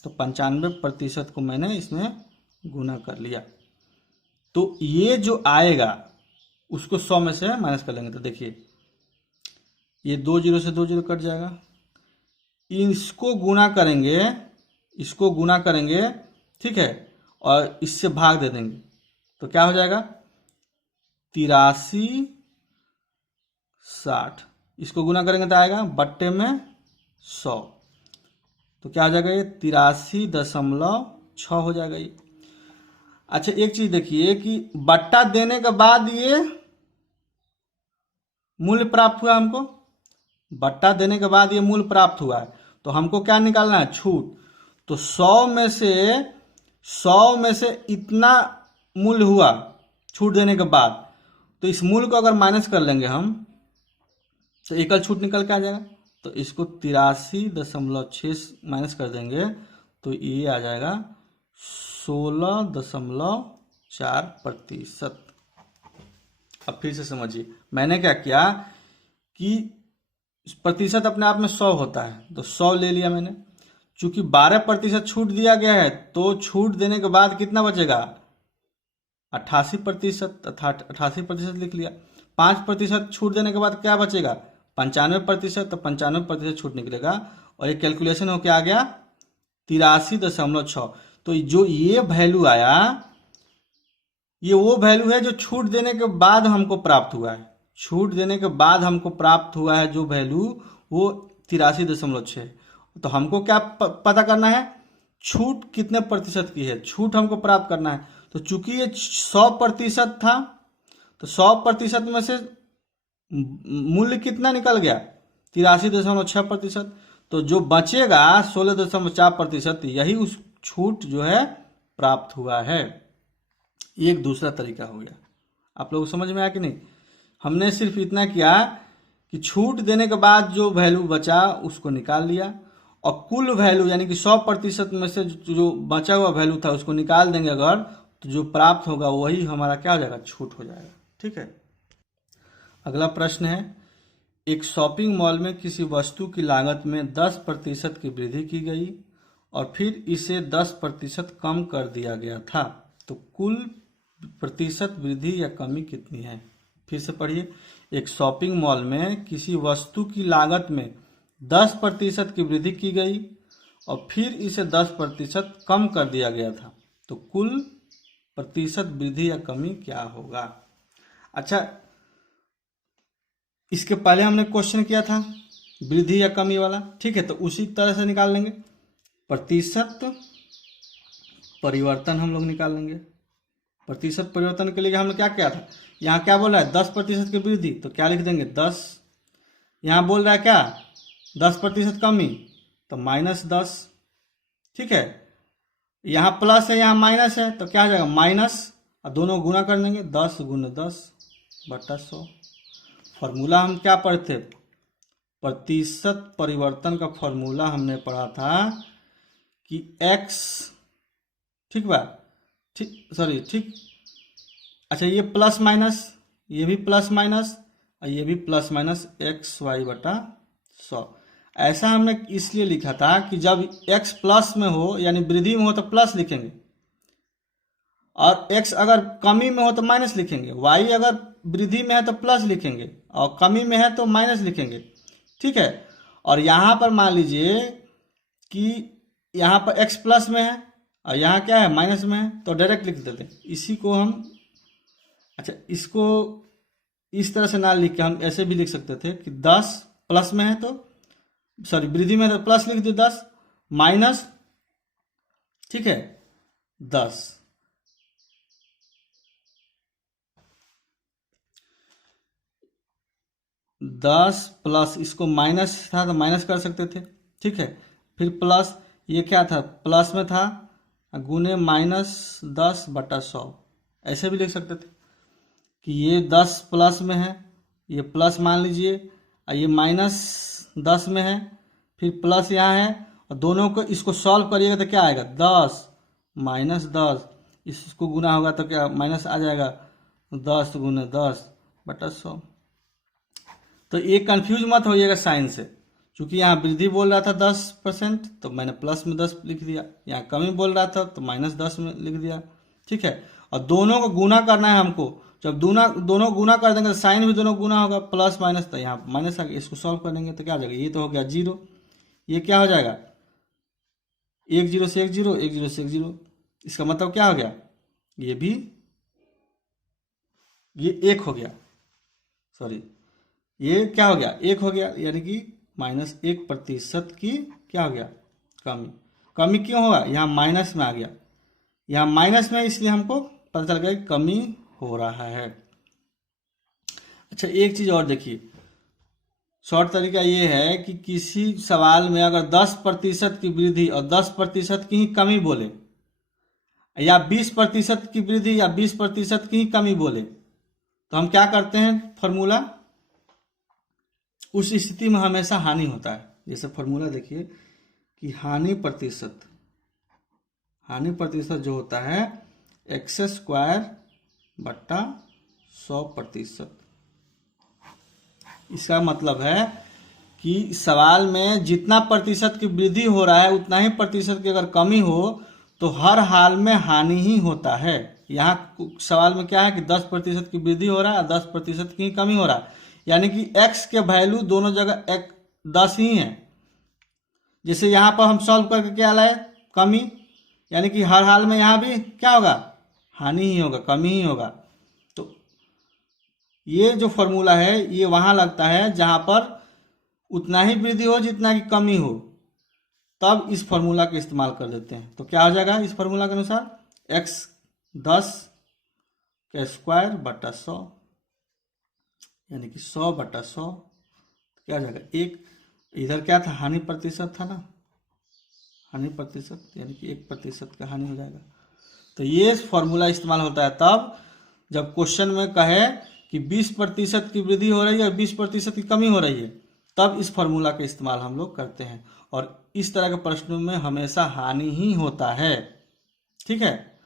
तो 95% को मैंने इसमें गुना कर लिया। तो ये जो आएगा उसको 100 में से माइनस कर लेंगे, तो देखिए ये 2 0 से 2 0 कट जाएगा। इसको गुना करेंगे, इसको गुना करेंगे, ठीक है, और इससे भाग दे देंगे तो क्या हो जाएगा 83/60। इसको गुना करेंगे तो आएगा बट्टे में 100, तो क्या हो जाएगा ये 83.6 हो जाएगा ये। अच्छा एक चीज देखिए कि बट्टा देने के बाद ये मूल्य प्राप्त हुआ, हमको बट्टा देने के बाद ये मूल्य प्राप्त हुआ है, तो हमको क्या निकालना है छूट। तो 100 में से इतना मूल्य हुआ छूट देने के बाद, तो इस मूल्य को अगर माइनस कर लेंगे हम तो एकल छूट निकल के आ जाएगा। तो इसको 83.6 माइनस कर देंगे तो ये आ जाएगा 16.4%। अब फिर से समझिए, मैंने क्या किया कि प्रतिशत अपने आप में 100 होता है, तो 100 ले लिया मैंने। चूंकि 12% छूट दिया गया है, तो छूट देने के बाद कितना बचेगा? 88%। 88% लिख लिया। 5% छूट देने के बाद क्या बचेगा? 95%। तो 95% छूट निकलेगा, और ये कैलकुलेशन हो क्या आ गया? 83.6। तो जो ये वैल्यू आया, ये वो वैल्यू है जो छूट देने के बाद हमको प्राप्त हुआ है। छूट देने के बाद हमको प्राप्त हुआ है जो वैल्यू, वो 83.6। तो हमको क्या पता करना है? छूट कितने प्रतिशत की है, छूट हमको प्राप्त करना है। तो चूंकि ये 100% था, तो 100% में से मूल्य कितना निकल गया? 83.6%। तो जो बचेगा 16.4%, यही उस छूट जो है प्राप्त हुआ है। एक दूसरा तरीका हो गया। आप लोग समझ में आया कि नहीं? हमने सिर्फ इतना किया कि छूट देने के बाद जो वैल्यू बचा उसको निकाल लिया, और कुल वैल्यू यानी कि 100% में से जो बचा हुआ वैल्यू था उसको निकाल देंगे अगर, तो जो प्राप्त होगा वही हमारा क्या हो जाएगा? छूट हो जाएगा। ठीक है। अगला प्रश्न है, एक शॉपिंग मॉल में किसी वस्तु की लागत में 10% की वृद्धि की गई और फिर इसे 10% कम कर दिया गया था, तो कुल प्रतिशत वृद्धि या कमी कितनी है? फिर से पढ़िए। एक शॉपिंग मॉल में किसी वस्तु की लागत में 10% की वृद्धि की गई और फिर इसे 10% कम कर दिया गया था, तो कुल प्रतिशत वृद्धि या कमी क्या होगा? अच्छा, इसके पहले हमने क्वेश्चन किया था वृद्धि या कमी वाला, ठीक है, तो उसी तरह से निकाल लेंगे। प्रतिशत परिवर्तन हम लोग निकाल लेंगे। प्रतिशत परिवर्तन के लिए हमने क्या किया था? यहाँ क्या बोल रहा है? 10% की वृद्धि, तो क्या लिख देंगे? 10। यहाँ बोल रहा है क्या? 10% कमी, तो -10। ठीक है। यहाँ प्लस है, यहाँ माइनस है, तो क्या हो जाएगा? माइनस, और दोनों गुना कर देंगे। 10 × 10/100। फॉर्मूला हम क्या पढ़े थे? प्रतिशत परिवर्तन का फॉर्मूला हमने पढ़ा था कि x, ठीक बा, ठीक, सॉरी, ठीक। अच्छा, ये प्लस माइनस, ये भी प्लस माइनस, और ये भी प्लस माइनस XY/100। ऐसा हमने इसलिए लिखा था कि जब x प्लस में हो यानी वृद्धि में हो तो प्लस लिखेंगे, और x अगर कमी में हो तो माइनस लिखेंगे, y अगर वृद्धि में है तो प्लस लिखेंगे, और कमी में है तो माइनस लिखेंगे। ठीक है। और यहाँ पर मान लीजिए कि यहाँ पर x प्लस में है और यहाँ क्या है? माइनस में है, तो डायरेक्ट लिख देते हैं इसी को हम। अच्छा, इसको इस तरह से ना लिख के हम ऐसे भी लिख सकते थे कि 10 प्लस में है तो, सॉरी, वृद्धि में है तो प्लस लिख दिए, 10 माइनस, ठीक है, 10। प्लस, इसको माइनस था तो माइनस कर सकते थे, ठीक है, फिर प्लस, ये क्या था? प्लस में था, गुने -10/100। ऐसे भी लिख सकते थे कि ये 10 प्लस में है, ये प्लस मान लीजिए, और ये -10 में है, फिर प्लस यहाँ है, और दोनों को इसको सॉल्व करिएगा तो क्या आएगा? 10 -10, इसको गुना होगा तो क्या माइनस आ जाएगा? 10 × 10/100। तो ये कंफ्यूज मत होइएगा साइन से, क्योंकि यहाँ वृद्धि बोल रहा था 10%, तो मैंने प्लस में 10 लिख दिया। यहाँ कमी बोल रहा था तो -10 में लिख दिया। ठीक है। और दोनों को गुना करना है हमको। जब दोनों गुना कर देंगे तो साइन भी दोनों गुना होगा, प्लस माइनस, तो यहाँ माइनस आ गया। इसको सॉल्व कर देंगे तो क्या हो जाएगा? ये तो हो गया 0, ये क्या हो जाएगा? 1 0 से 1 0, 1 0 से 1 0। इसका मतलब क्या हो गया? ये भी, ये 1 हो गया, सॉरी, ये क्या हो गया? 1 हो गया, यानी कि -1% की क्या हो गया? कमी। कमी क्यों होगा? यहाँ माइनस में आ गया, यहाँ माइनस में, इसलिए हमको पता चल गया कि कमी हो रहा है। अच्छा, एक चीज और देखिए, शॉर्ट तरीका ये है कि किसी सवाल में अगर 10% की वृद्धि और 10% की ही कमी बोले, या 20% की वृद्धि या 20% की ही कमी बोले, तो हम क्या करते हैं? फॉर्मूला, उस स्थिति में हमेशा हानि होता है। जैसे फॉर्मूला देखिए कि हानि प्रतिशत जो होता है x² / 100%। इसका मतलब है कि सवाल में जितना प्रतिशत की वृद्धि हो रहा है उतना ही प्रतिशत की अगर कमी हो तो हर हाल में हानि ही होता है। यहाँ सवाल में क्या है कि 10% की वृद्धि हो रहा है, 10% की कमी हो रहा है, यानी कि x के वैल्यू दोनों जगह 10 ही है। जैसे यहाँ पर हम सॉल्व करके क्या लाए, कमी, यानी कि हर हाल में यहाँ भी क्या होगा, हानि ही होगा, कमी ही होगा। तो ये जो फॉर्मूला है ये वहां लगता है जहां पर उतना ही वृद्धि हो जितना की कमी हो, तब इस फॉर्मूला का इस्तेमाल कर देते हैं। तो क्या हो जाएगा इस फॉर्मूला के अनुसार, x 10 का स्क्वायर बटा 100, यानी कि 100/100 क्या हो जाएगा 1। इधर क्या था, हानि प्रतिशत था ना, हानि प्रतिशत, यानी कि 1% का हानि हो जाएगा। तो ये फॉर्मूला इस्तेमाल होता है तब जब क्वेश्चन में कहे कि 20% की वृद्धि हो रही है और 20% की कमी हो रही है, तब इस फॉर्मूला का इस्तेमाल हम लोग करते हैं। और इस तरह के प्रश्नों में हमेशा हानि ही होता है, ठीक है,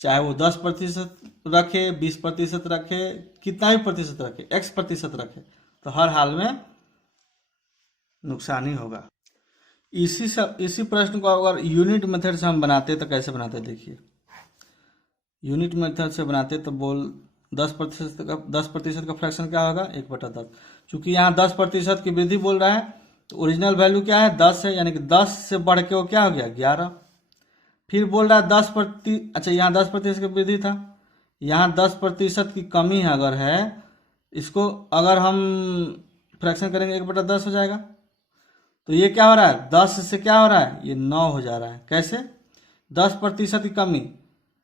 चाहे वो 10% रखे, 20% रखे, कितना भी प्रतिशत रखे, x% रखे, तो हर हाल में नुकसान ही होगा। इसी प्रश्न को अगर यूनिट मेथड से हम बनाते तो कैसे बनाते, देखिए यूनिट मेथड से बनाते तो बोल 10% का फ्रैक्शन क्या होगा, 1/10। चूंकि यहाँ 10% की वृद्धि बोल रहा है तो ओरिजिनल वैल्यू क्या है, 10 है, यानी कि 10 से बढ़ के वो क्या हो गया, 11। फिर बोल रहा है 10%, अच्छा यहाँ 10% की वृद्धि था, यहाँ 10% की कमी है अगर है, इसको अगर हम फ्रैक्शन करेंगे 1/10 हो जाएगा। तो ये क्या हो रहा है, 10 से क्या हो रहा है, ये 9 हो जा रहा है। कैसे, 10% की कमी,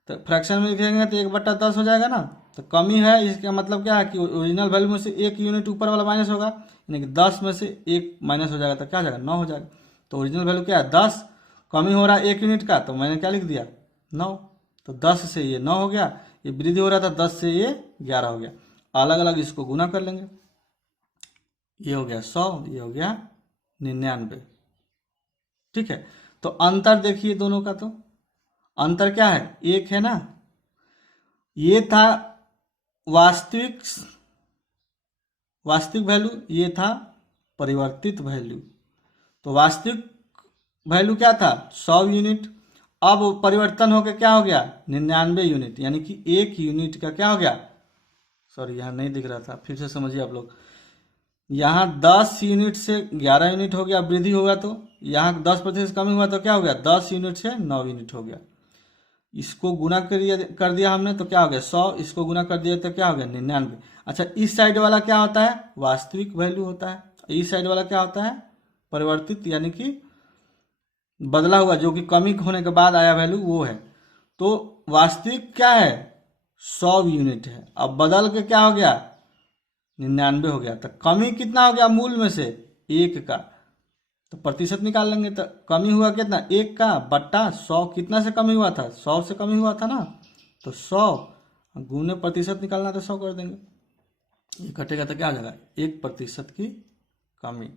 तो फ्रैक्शन में लिखेंगे तो 1/10 हो जाएगा ना। तो कमी है, इसका मतलब क्या है कि ओरिजिनल वैल्यू में से 1 यूनिट ऊपर वाला माइनस होगा, यानी कि 10 में से 1 माइनस हो जाएगा तो क्या हो जाएगा, 9 हो जाएगा। तो ओरिजिनल वैल्यू क्या है 10, कमी हो रहा है 1 यूनिट का, तो मैंने क्या लिख दिया 9। तो 10 से ये 9 हो गया, ये वृद्धि हो रहा था 10 से ये 11 हो गया। अलग अलग इसको गुना कर लेंगे, ये हो गया 100, ये हो गया 99, ठीक है। तो अंतर देखिए दोनों का, तो अंतर क्या है, 1 है ना। ये था वास्तविक वैल्यू, ये था परिवर्तित वैल्यू। तो वास्तविक वैल्यू क्या था 100 यूनिट, अब परिवर्तन होकर क्या हो गया 99 यूनिट, यानी कि 1 यूनिट का क्या हो गया, सॉरी यहाँ नहीं दिख रहा था, फिर से समझिए आप लोग। यहाँ 10 यूनिट से 11 यूनिट हो गया वृद्धि होगा, तो यहाँ 10% कमी हुआ तो क्या हो गया 10 यूनिट से 9 यूनिट हो गया। इसको गुना कर दिया हमने तो क्या हो गया 100, इसको गुना कर दिया तो क्या हो गया 99। अच्छा इस साइड वाला क्या होता है, वास्तविक वैल्यू होता है, इस साइड वाला क्या होता है, परिवर्तित, यानी कि बदला हुआ, जो कि कमी होने के बाद आया वैल्यू वो है। तो वास्तविक क्या है 100 यूनिट है, अब बदल के क्या हो गया 99 हो गया। तो कमी कितना हो गया मूल में से 1 का, तो प्रतिशत निकाल लेंगे, तो कमी हुआ कितना 1 का बट्टा 100, कितना से कमी हुआ था 100 से कमी हुआ था ना, तो 100 गुने प्रतिशत निकालना तो 100 कर देंगे, ये कटेगा तो क्या हो जाएगा 1% की कमी।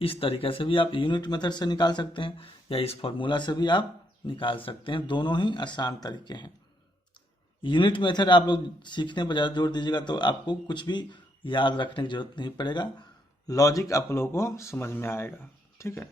इस तरीके से भी आप यूनिट मेथड से निकाल सकते हैं या इस फॉर्मूला से भी आप निकाल सकते हैं, दोनों ही आसान तरीके हैं। यूनिट मेथड आप लोग सीखने पर ज़्यादा जोर दीजिएगा तो आपको कुछ भी याद रखने की जरूरत नहीं पड़ेगा, लॉजिक आप लोगों को समझ में आएगा, ठीक है।